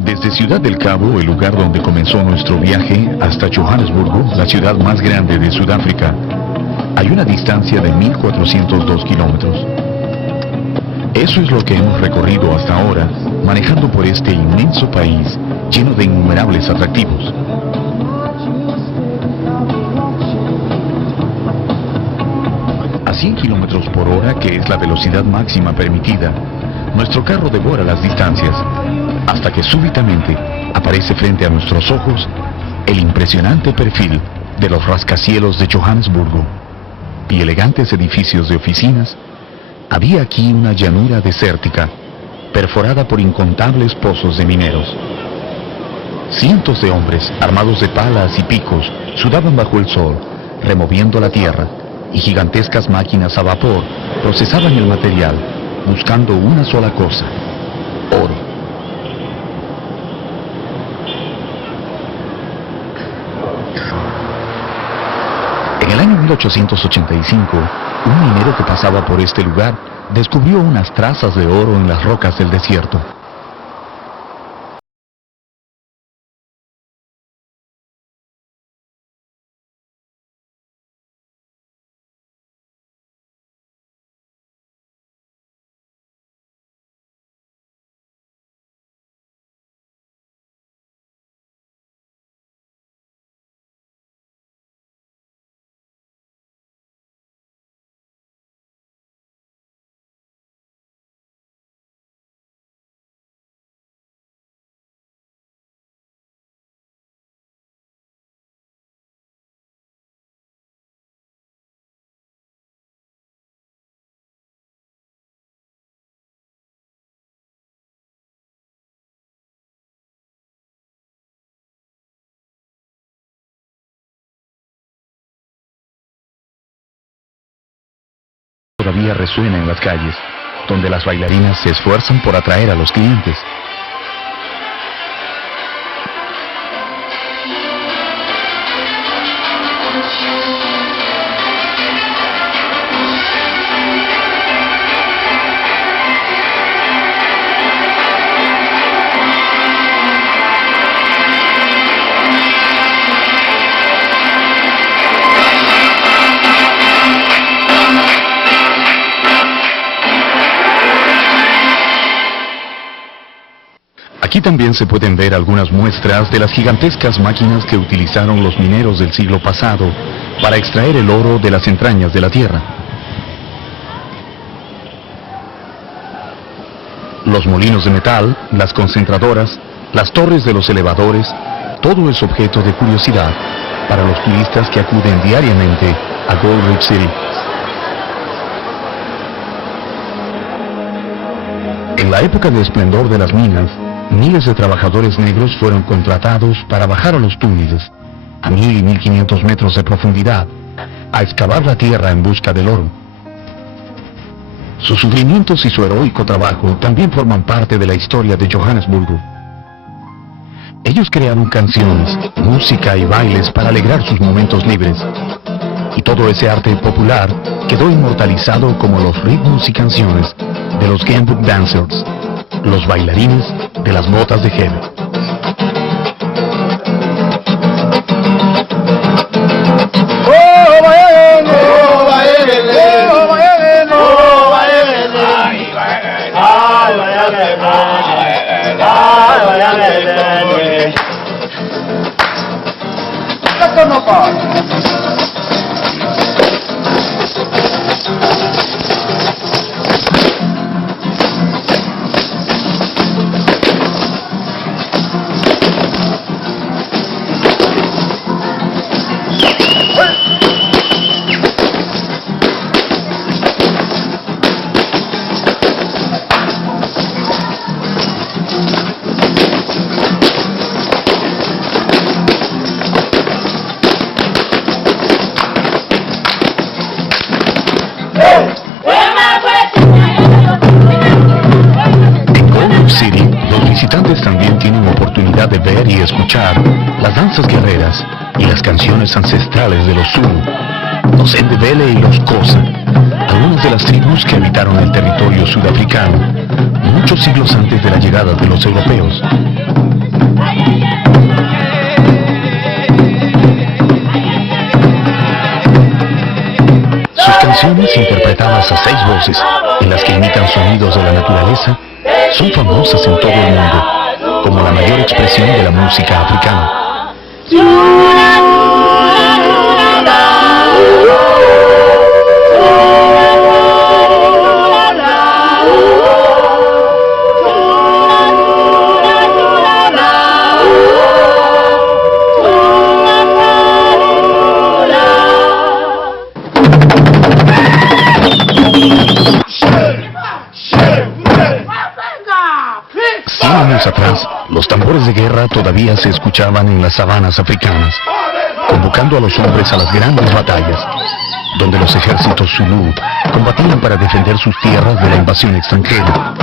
Desde Ciudad del Cabo, el lugar donde comenzó nuestro viaje, hasta Johannesburgo, la ciudad más grande de Sudáfrica, hay una distancia de 1.402 kilómetros. Eso es lo que hemos recorrido hasta ahora, manejando por este inmenso país lleno de innumerables atractivos. A 100 kilómetros por hora, que es la velocidad máxima permitida, nuestro carro devora las distancias, hasta que súbitamente aparece frente a nuestros ojos el impresionante perfil de los rascacielos de Johannesburgo y elegantes edificios de oficinas. Había aquí una llanura desértica, perforada por incontables pozos de mineros. Cientos de hombres, armados de palas y picos, sudaban bajo el sol, removiendo la tierra, y gigantescas máquinas a vapor procesaban el material, buscando una sola cosa: oro. En el año 1885, un minero que pasaba por este lugar descubrió unas trazas de oro en las rocas del desierto. Todavía resuena en las calles, donde las bailarinas se esfuerzan por atraer a los clientes. Aquí también se pueden ver algunas muestras de las gigantescas máquinas que utilizaron los mineros del siglo pasado para extraer el oro de las entrañas de la tierra. Los molinos de metal, las concentradoras, las torres de los elevadores, todo es objeto de curiosidad para los turistas que acuden diariamente a Gold Reef City. En la época de esplendor de las minas, miles de trabajadores negros fueron contratados para bajar a los túneles, a 1.000 y 1.500 metros de profundidad, a excavar la tierra en busca del oro. Sus sufrimientos y su heroico trabajo también forman parte de la historia de Johannesburgo. Ellos crearon canciones, música y bailes para alegrar sus momentos libres. Y todo ese arte popular quedó inmortalizado como los ritmos y canciones de los Gambuk Dancers, los bailarines de las botas de Hebe. visitantes también tienen oportunidad de ver y escuchar las danzas guerreras y las canciones ancestrales de los Zulu, los Ndebele y los Xhosa, algunas de las tribus que habitaron el territorio sudafricano muchos siglos antes de la llegada de los europeos. Sus canciones, interpretadas a 6 voces, en las que imitan sonidos de la naturaleza, son famosas en todo el mundo, como la mayor expresión de la música africana. Años atrás, los tambores de guerra todavía se escuchaban en las sabanas africanas, convocando a los hombres a las grandes batallas, donde los ejércitos Zulú combatían para defender sus tierras de la invasión extranjera.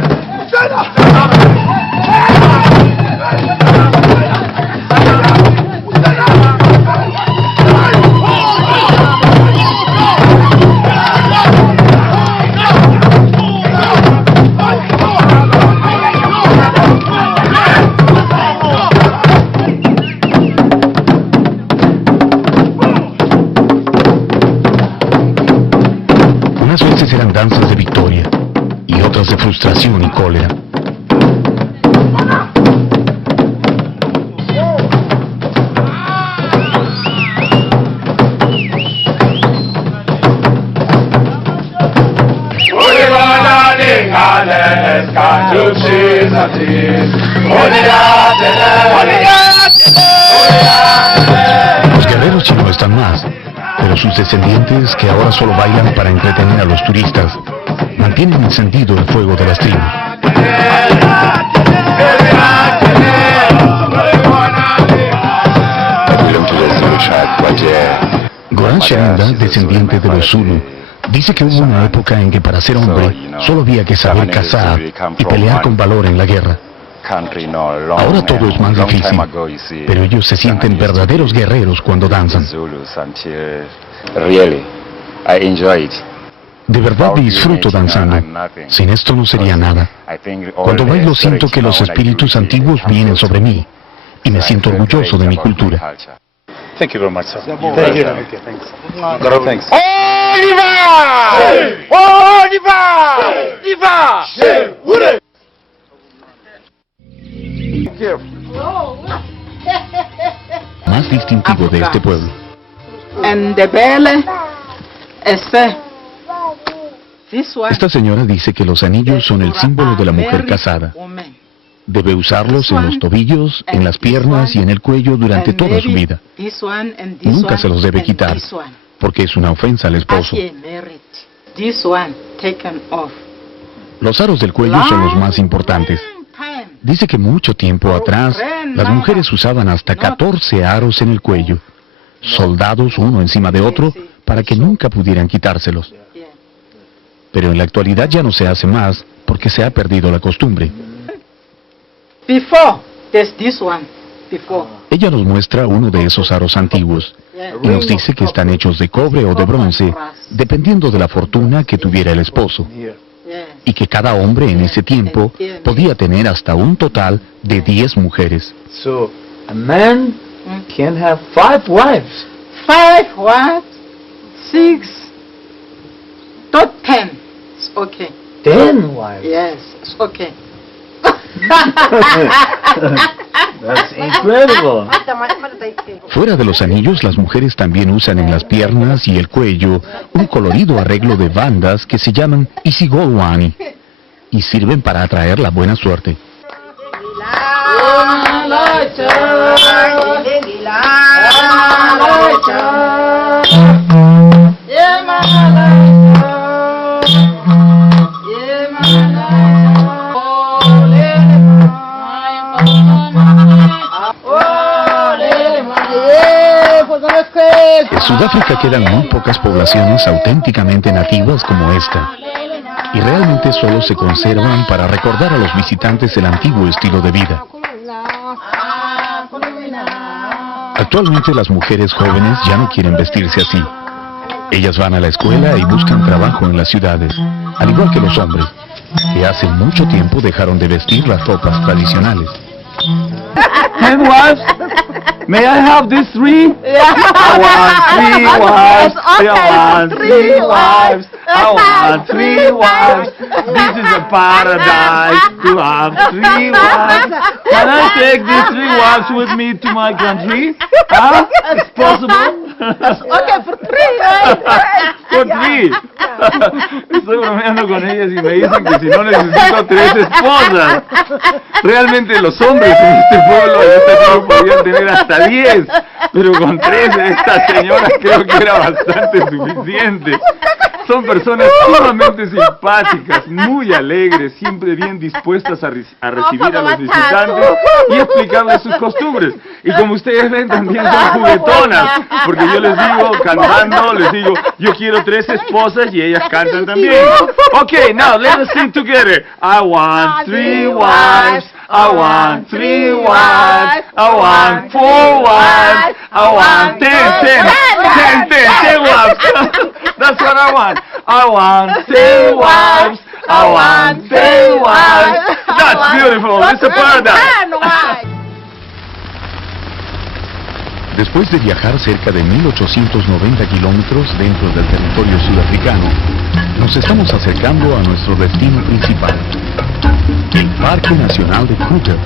Eran danzas de victoria y otras de frustración y cólera. Los guerreros ya no están más, pero sus descendientes, que ahora solo bailan para entretener a los turistas, mantienen encendido el fuego de las tribus. Goran Sharinda, descendiente de los Zulu, dice que hubo una época en que para ser hombre solo había que saber cazar y pelear con valor en la guerra. Ahora todo es más difícil, pero ellos se sienten verdaderos guerreros cuando danzan. De verdad disfruto danzando. Sin esto no sería nada. Cuando bailo siento que los espíritus antiguos vienen sobre mí y me siento orgulloso de mi cultura. Thank you very much, sir. Thank you. Thanks. Más distintivo de este pueblo. Ndebele es fe. Esta señora dice que los anillos son el símbolo de la mujer casada. Debe usarlos en los tobillos, en las piernas y en el cuello durante toda su vida. Nunca se los debe quitar, porque es una ofensa al esposo. Los aros del cuello son los más importantes. Dice que mucho tiempo atrás, las mujeres usaban hasta 14 aros en el cuello, soldados uno encima de otro, para que nunca pudieran quitárselos. Pero en la actualidad ya no se hace más, porque se ha perdido la costumbre. Ella nos muestra uno de esos aros antiguos, y nos dice que están hechos de cobre o de bronce, dependiendo de la fortuna que tuviera el esposo. Y que cada hombre en ese tiempo podía tener hasta un total de 10 mujeres. So, a man can have 5 wives. 5 wives, 6, not 10. It's okay. 10 wives? Yes, it's okay. That's incredible. Fuera de los anillos, las mujeres también usan en las piernas y el cuello un colorido arreglo de bandas que se llaman isigolwani y sirven para atraer la buena suerte. En Sudáfrica quedan muy pocas poblaciones auténticamente nativas como esta, y realmente solo se conservan para recordar a los visitantes el antiguo estilo de vida. Actualmente las mujeres jóvenes ya no quieren vestirse así. Ellas van a la escuela y buscan trabajo en las ciudades, al igual que los hombres, que hace mucho tiempo dejaron de vestir las ropas tradicionales. 10 wives? May I have these 3? I want 3 wives. I want 3 wives. This is a paradise to have 3 wives. Can I take these 3 wives with me to my country? Huh? It's possible? Okay, for 3. For 3. Estoy bromeando con ellas y me dicen que si no necesito 3 esposas. Realmente los hombres en este pueblo, en este pueblo podían tener hasta 10, pero con 3 de estas señoras creo que era bastante suficiente. Son personas sumamente simpáticas, muy alegres, siempre bien dispuestas a recibir a los visitantes y explicarles sus costumbres. Y como ustedes ven, también son juguetonas, porque yo les digo, cantando, les digo, yo quiero 3 esposas y ellas cantan también. Okay, now let us sing together. I want 3 wives. I want 3 wives. I want 4 wives. I want 10 wives. That's what I want. I want 10 wives. I want 10 wives. That's beautiful. It's a paradise. Después de viajar cerca de 1890 kilómetros dentro del territorio sudafricano, nos estamos acercando a nuestro destino principal, el Parque Nacional de Kruger,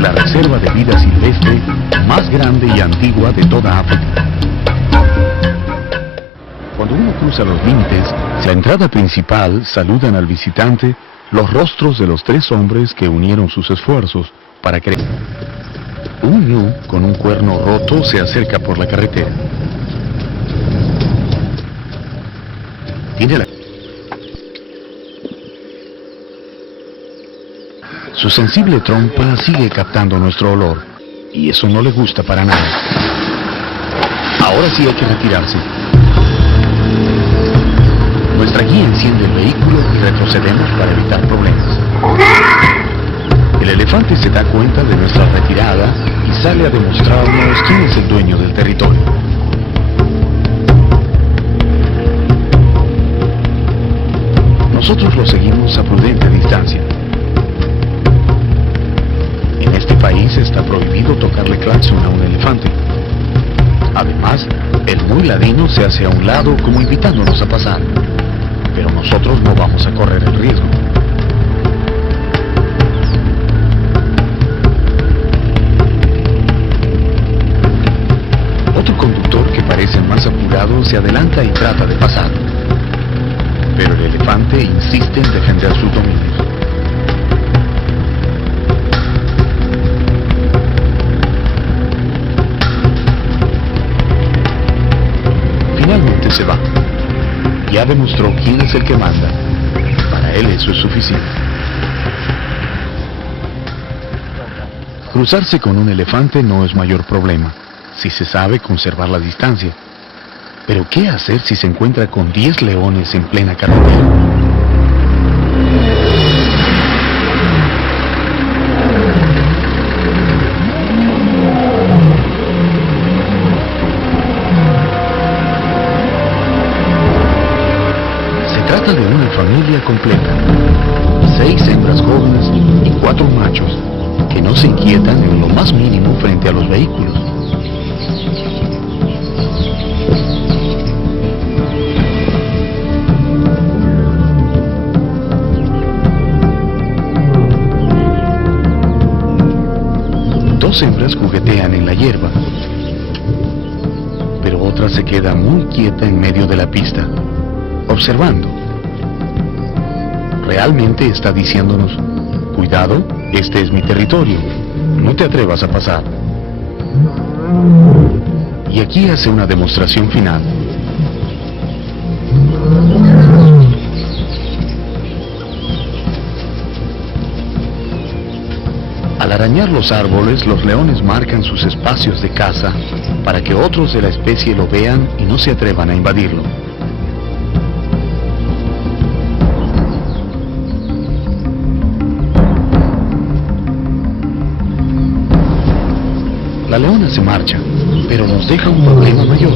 la reserva de vida silvestre más grande y antigua de toda África. Cuando uno cruza los límites, a la entrada principal saludan al visitante los rostros de los 3 hombres que unieron sus esfuerzos para crear. Un ñu con un cuerno roto se acerca por la carretera. Tiene Su sensible trompa sigue captando nuestro olor, y eso no le gusta para nada. Ahora sí hay que retirarse. Nuestra guía enciende el vehículo y retrocedemos para evitar problemas. El elefante se da cuenta de nuestra retirada y sale a demostrarnos quién es el dueño del territorio. Nosotros lo seguimos a prudente distancia. En este país está prohibido tocarle claxon a un elefante. Además, el muy ladino se hace a un lado como invitándonos a pasar. Pero nosotros no vamos a correr el riesgo. Otro conductor que parece más apurado se adelanta y trata de pasar. Pero el elefante insiste en defender sus dominios. Finalmente se va. Ya demostró quién es el que manda. Para él eso es suficiente. Cruzarse con un elefante no es mayor problema, si se sabe conservar la distancia. Pero ¿qué hacer si se encuentra con 10 leones en plena carretera? Se trata de una familia completa, 6 hembras jóvenes y 4 machos, que no se inquietan en lo más mínimo frente a los vehículos. Dos hembras juguetean en la hierba, pero otra se queda muy quieta en medio de la pista, observando. Realmente está diciéndonos: cuidado, este es mi territorio, no te atrevas a pasar. Y aquí hace una demostración final. Al arañar los árboles, los leones marcan sus espacios de caza para que otros de la especie lo vean y no se atrevan a invadirlo. La leona se marcha, pero nos deja un problema mayor.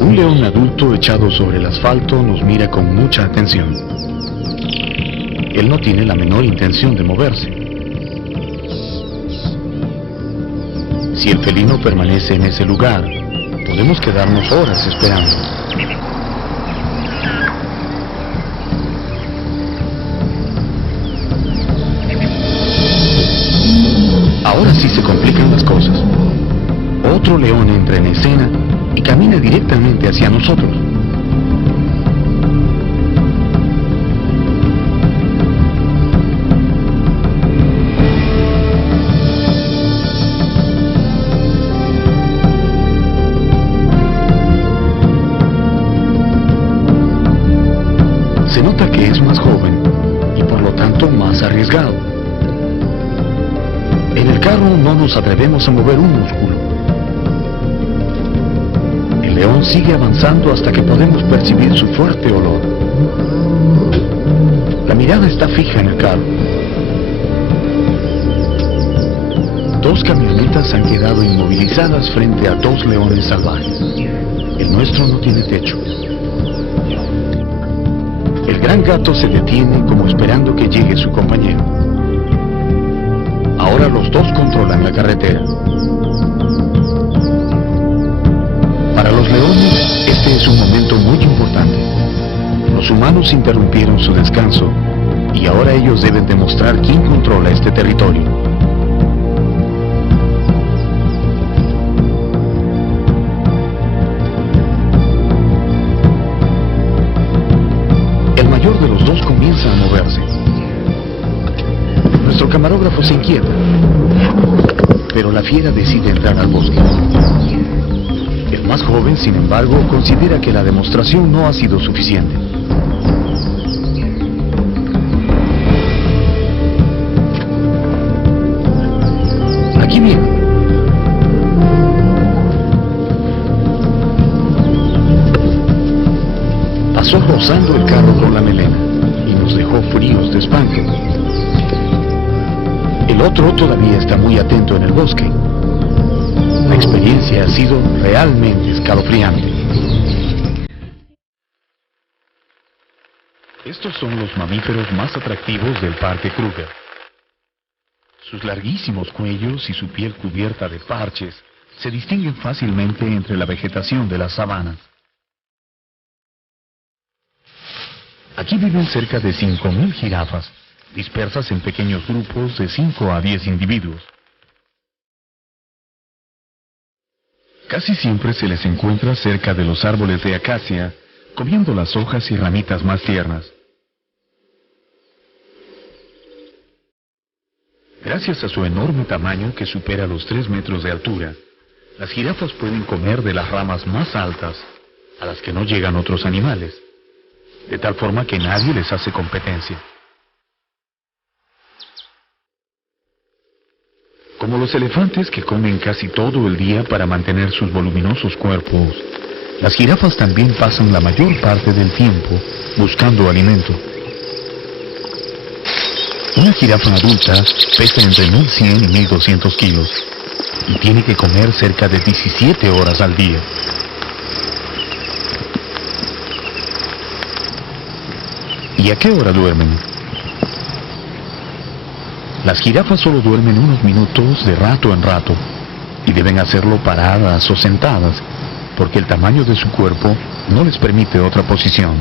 Un león adulto echado sobre el asfalto nos mira con mucha atención. Él no tiene la menor intención de moverse. Si el felino permanece en ese lugar, podemos quedarnos horas esperando. Ahora sí se complican las cosas. Otro león entra en escena y camina directamente hacia nosotros. Se nota que es más joven y por lo tanto más arriesgado. En el carro no nos atrevemos a mover un músculo. El león sigue avanzando hasta que podemos percibir su fuerte olor. La mirada está fija en el carro. Dos camionetas han quedado inmovilizadas frente a dos leones salvajes. El nuestro no tiene techo. El gran gato se detiene como esperando que llegue su compañero. Ahora los dos controlan la carretera. Para los leones, este es un momento muy importante. Los humanos interrumpieron su descanso y ahora ellos deben demostrar quién controla este territorio. El mayor de los dos comienza a moverse. Nuestro camarógrafo se inquieta, pero la fiera decide entrar al bosque. El más joven, sin embargo, considera que la demostración no ha sido suficiente. Aquí viene. Pasó rozando el carro con la melena y nos dejó fríos de espanto. El otro todavía está muy atento en el bosque. La experiencia ha sido realmente escalofriante. Estos son los mamíferos más atractivos del Parque Kruger. Sus larguísimos cuellos y su piel cubierta de parches se distinguen fácilmente entre la vegetación de las sabanas. Aquí viven cerca de 5.000 jirafas, dispersas en pequeños grupos de 5 a 10 individuos. Casi siempre se les encuentra cerca de los árboles de acacia, comiendo las hojas y ramitas más tiernas. Gracias a su enorme tamaño que supera los 3 metros de altura, las jirafas pueden comer de las ramas más altas, a las que no llegan otros animales, de tal forma que nadie les hace competencia. Como los elefantes que comen casi todo el día para mantener sus voluminosos cuerpos, las jirafas también pasan la mayor parte del tiempo buscando alimento. Una jirafa adulta pesa entre 1.100 y 1.200 kilos y tiene que comer cerca de 17 horas al día. ¿Y a qué hora duermen? Las jirafas solo duermen unos minutos de rato en rato y deben hacerlo paradas o sentadas porque el tamaño de su cuerpo no les permite otra posición.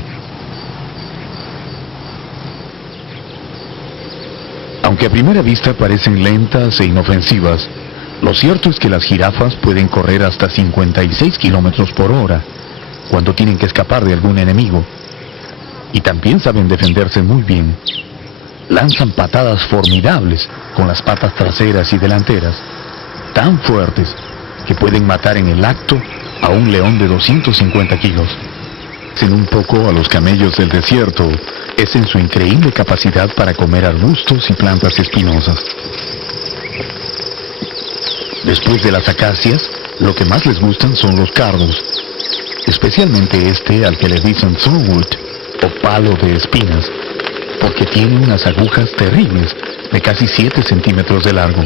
Aunque a primera vista parecen lentas e inofensivas, lo cierto es que las jirafas pueden correr hasta 56 kilómetros por hora cuando tienen que escapar de algún enemigo. Y también saben defenderse muy bien. Lanzan patadas formidables con las patas traseras y delanteras, tan fuertes que pueden matar en el acto a un león de 250 kilos. En un poco a los camellos del desierto es en su increíble capacidad para comer arbustos y plantas espinosas. Después de las acacias, lo que más les gustan son los cardos, especialmente este al que le dicen thornwood o palo de espinas, porque tiene unas agujas terribles de casi 7 centímetros de largo.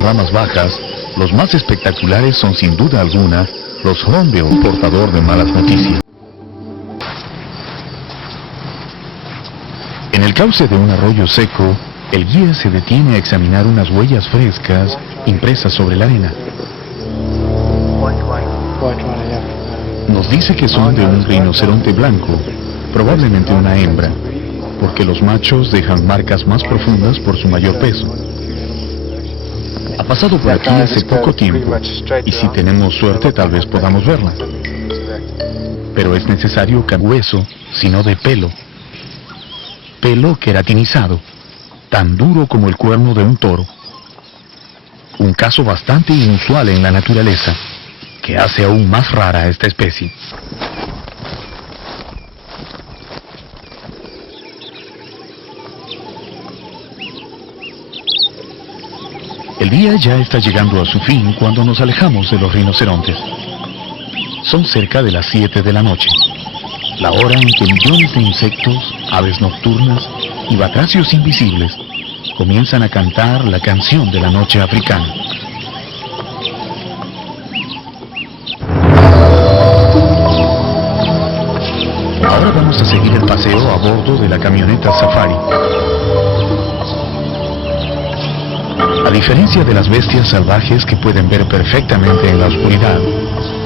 Ramas bajas, los más espectaculares son sin duda alguna los hornbill, un portador de malas noticias. En el cauce de un arroyo seco, el guía se detiene a examinar unas huellas frescas impresas sobre la arena. Nos dice que son de un rinoceronte blanco, probablemente una hembra, porque los machos dejan marcas más profundas por su mayor peso. Ha pasado por aquí hace poco tiempo, y si tenemos suerte tal vez podamos verla. Pero es necesario que hueso, sino de pelo. Pelo queratinizado, tan duro como el cuerno de un toro. Un caso bastante inusual en la naturaleza, que hace aún más rara a esta especie. El día ya está llegando a su fin cuando nos alejamos de los rinocerontes. Son cerca de las 7 de la noche, la hora en que millones de insectos, aves nocturnas y batracios invisibles comienzan a cantar la canción de la noche africana. Ahora vamos a seguir el paseo a bordo de la camioneta Safari. A diferencia de las bestias salvajes que pueden ver perfectamente en la oscuridad,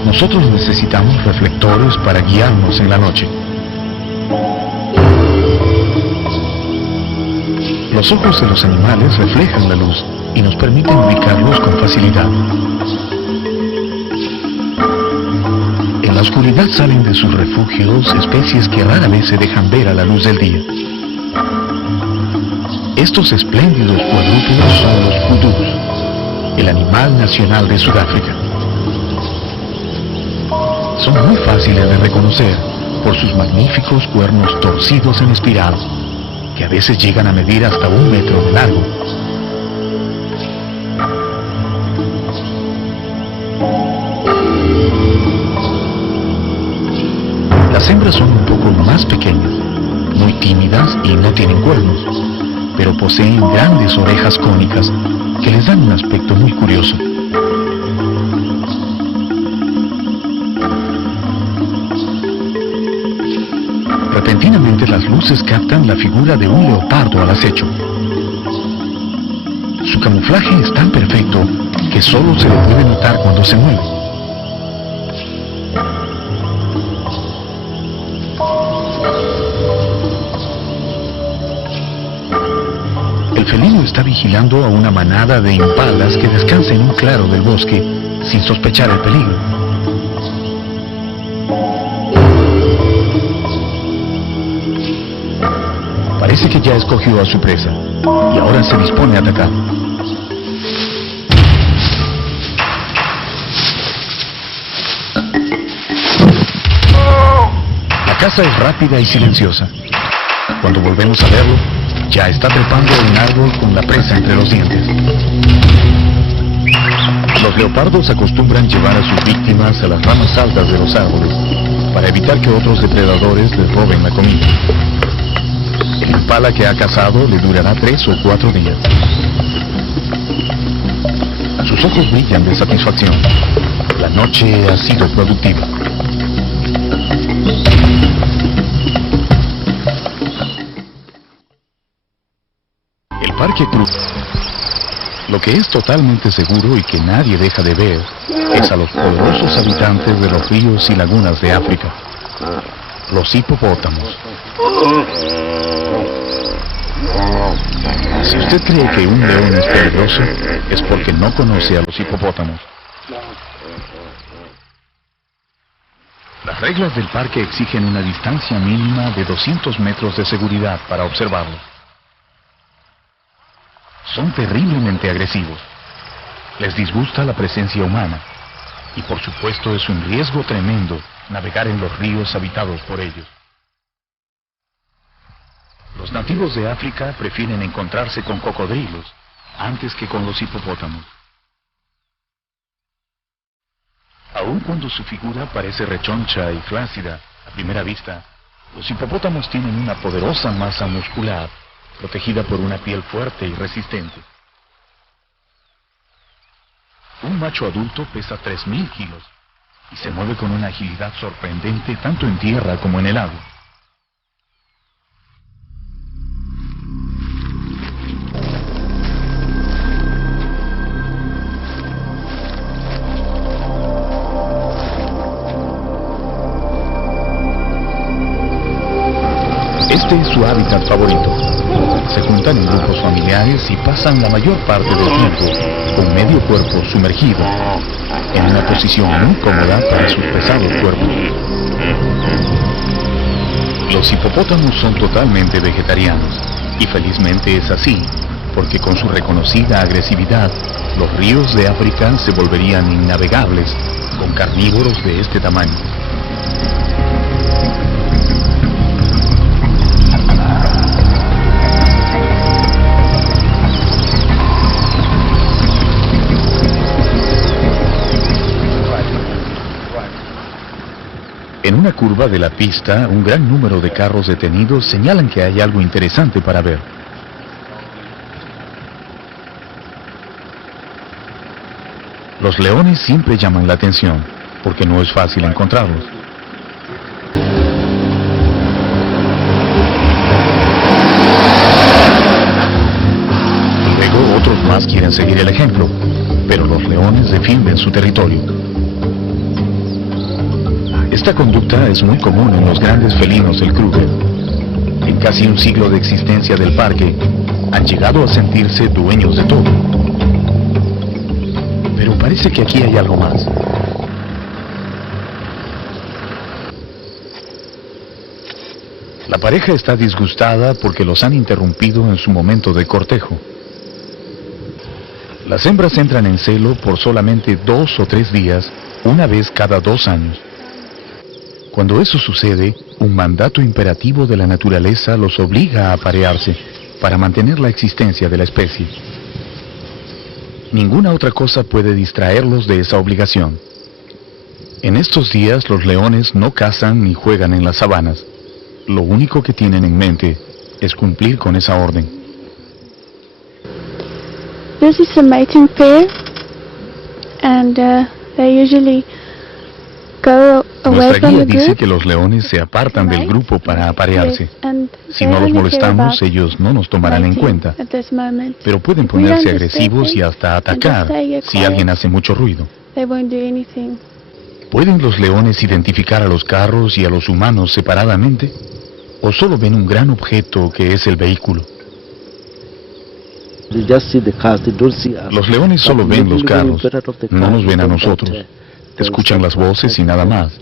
nosotros necesitamos reflectores para guiarnos en la noche. Los ojos de los animales reflejan la luz y nos permiten ubicarlos con facilidad. En la oscuridad salen de sus refugios especies que rara vez se dejan ver a la luz del día. Estos espléndidos cuadrúpedos son los kudus, el animal nacional de Sudáfrica. Son muy fáciles de reconocer por sus magníficos cuernos torcidos en espiral, que a veces llegan a medir hasta 1 metro de largo. Las hembras son un poco más pequeñas, muy tímidas y no tienen cuernos, pero poseen grandes orejas cónicas que les dan un aspecto muy curioso. Repentinamente las luces captan la figura de un leopardo al acecho. Su camuflaje es tan perfecto que solo se le puede notar cuando se mueve. El felino está vigilando a una manada de impalas que descansa en un claro del bosque sin sospechar el peligro. Parece que ya escogió a su presa y ahora se dispone a atacar. La caza es rápida y silenciosa. Cuando volvemos a verlo, ya está trepando en un árbol con la presa entre los dientes. Los leopardos acostumbran llevar a sus víctimas a las ramas altas de los árboles para evitar que otros depredadores les roben la comida. El impala que ha cazado le durará 3 o 4 días. Sus ojos brillan de satisfacción. La noche ha sido productiva. El Parque Kruger. Lo que es totalmente seguro y que nadie deja de ver es a los poderosos habitantes de los ríos y lagunas de África, los hipopótamos. Si usted cree que un león es peligroso, es porque no conoce a los hipopótamos. Las reglas del parque exigen una distancia mínima de 200 metros de seguridad para observarlos. Son terriblemente agresivos. Les disgusta la presencia humana y por supuesto es un riesgo tremendo navegar en los ríos habitados por ellos. Los nativos de África prefieren encontrarse con cocodrilos antes que con los hipopótamos. Aun cuando su figura parece rechoncha y flácida a primera vista, Los hipopótamos tienen una poderosa masa muscular, protegida por una piel fuerte y resistente. Un macho adulto pesa 3.000 kilos y se mueve con una agilidad sorprendente tanto en tierra como en el agua. Este es su hábitat favorito. Se juntan en grupos familiares y pasan la mayor parte del tiempo con medio cuerpo sumergido, en una posición muy cómoda para sus pesados cuerpos. Los hipopótamos son totalmente vegetarianos, y felizmente es así, porque con su reconocida agresividad, los ríos de África se volverían innavegables con carnívoros de este tamaño. En una curva de la pista, un gran número de carros detenidos señalan que hay algo interesante para ver. Los leones siempre llaman la atención, porque no es fácil encontrarlos. Luego otros más quieren seguir el ejemplo, pero los leones defienden su territorio. Esta conducta es muy común en los grandes felinos del Kruger. En casi un siglo de existencia del parque, han llegado a sentirse dueños de todo. Pero parece que aquí hay algo más. La pareja está disgustada porque los han interrumpido en su momento de cortejo. Las hembras entran en celo por solamente 2 o 3 días, una vez cada 2 años. Cuando eso sucede, un mandato imperativo de la naturaleza los obliga a aparearse para mantener la existencia de la especie. Ninguna otra cosa puede distraerlos de esa obligación. En estos días los leones no cazan ni juegan en las sabanas. Lo único que tienen en mente es cumplir con esa orden. This is a mating pair, and they usually go away Nuestra from guía the dice group. que los leones se apartan del grupo para aparearse. Si no los molestamos, ellos no nos tomarán en cuenta, At this moment, pero pueden If we don't ponerse disturb agresivos them y hasta and just atacar stay si quiet, alguien hace mucho ruido. they won't do anything. ¿Pueden los leones identificar a los carros y a los humanos separadamente? ¿O solo ven un gran objeto que es el vehículo? Los leones solo ven los carros, no nos ven a nosotros. Escuchan las voces y nada más.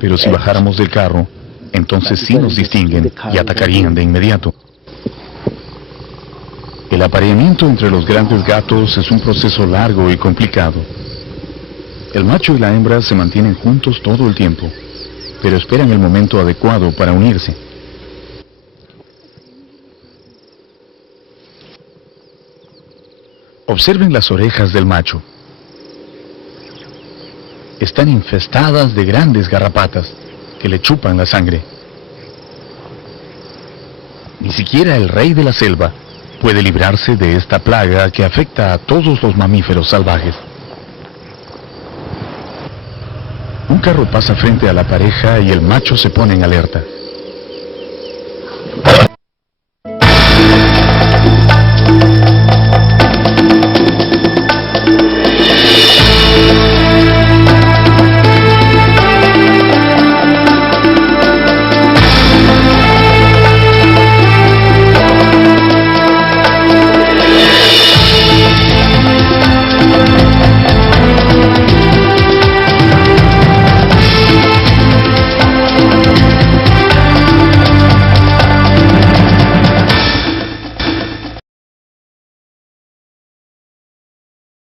Pero si bajáramos del carro, entonces sí nos distinguen y atacarían de inmediato. El apareamiento entre los grandes gatos es un proceso largo y complicado. El macho y la hembra se mantienen juntos todo el tiempo, pero esperan el momento adecuado para unirse. Observen las orejas del macho. Están infestadas de grandes garrapatas que le chupan la sangre. Ni siquiera el rey de la selva puede librarse de esta plaga que afecta a todos los mamíferos salvajes. Un carro pasa frente a la pareja y el macho se pone en alerta.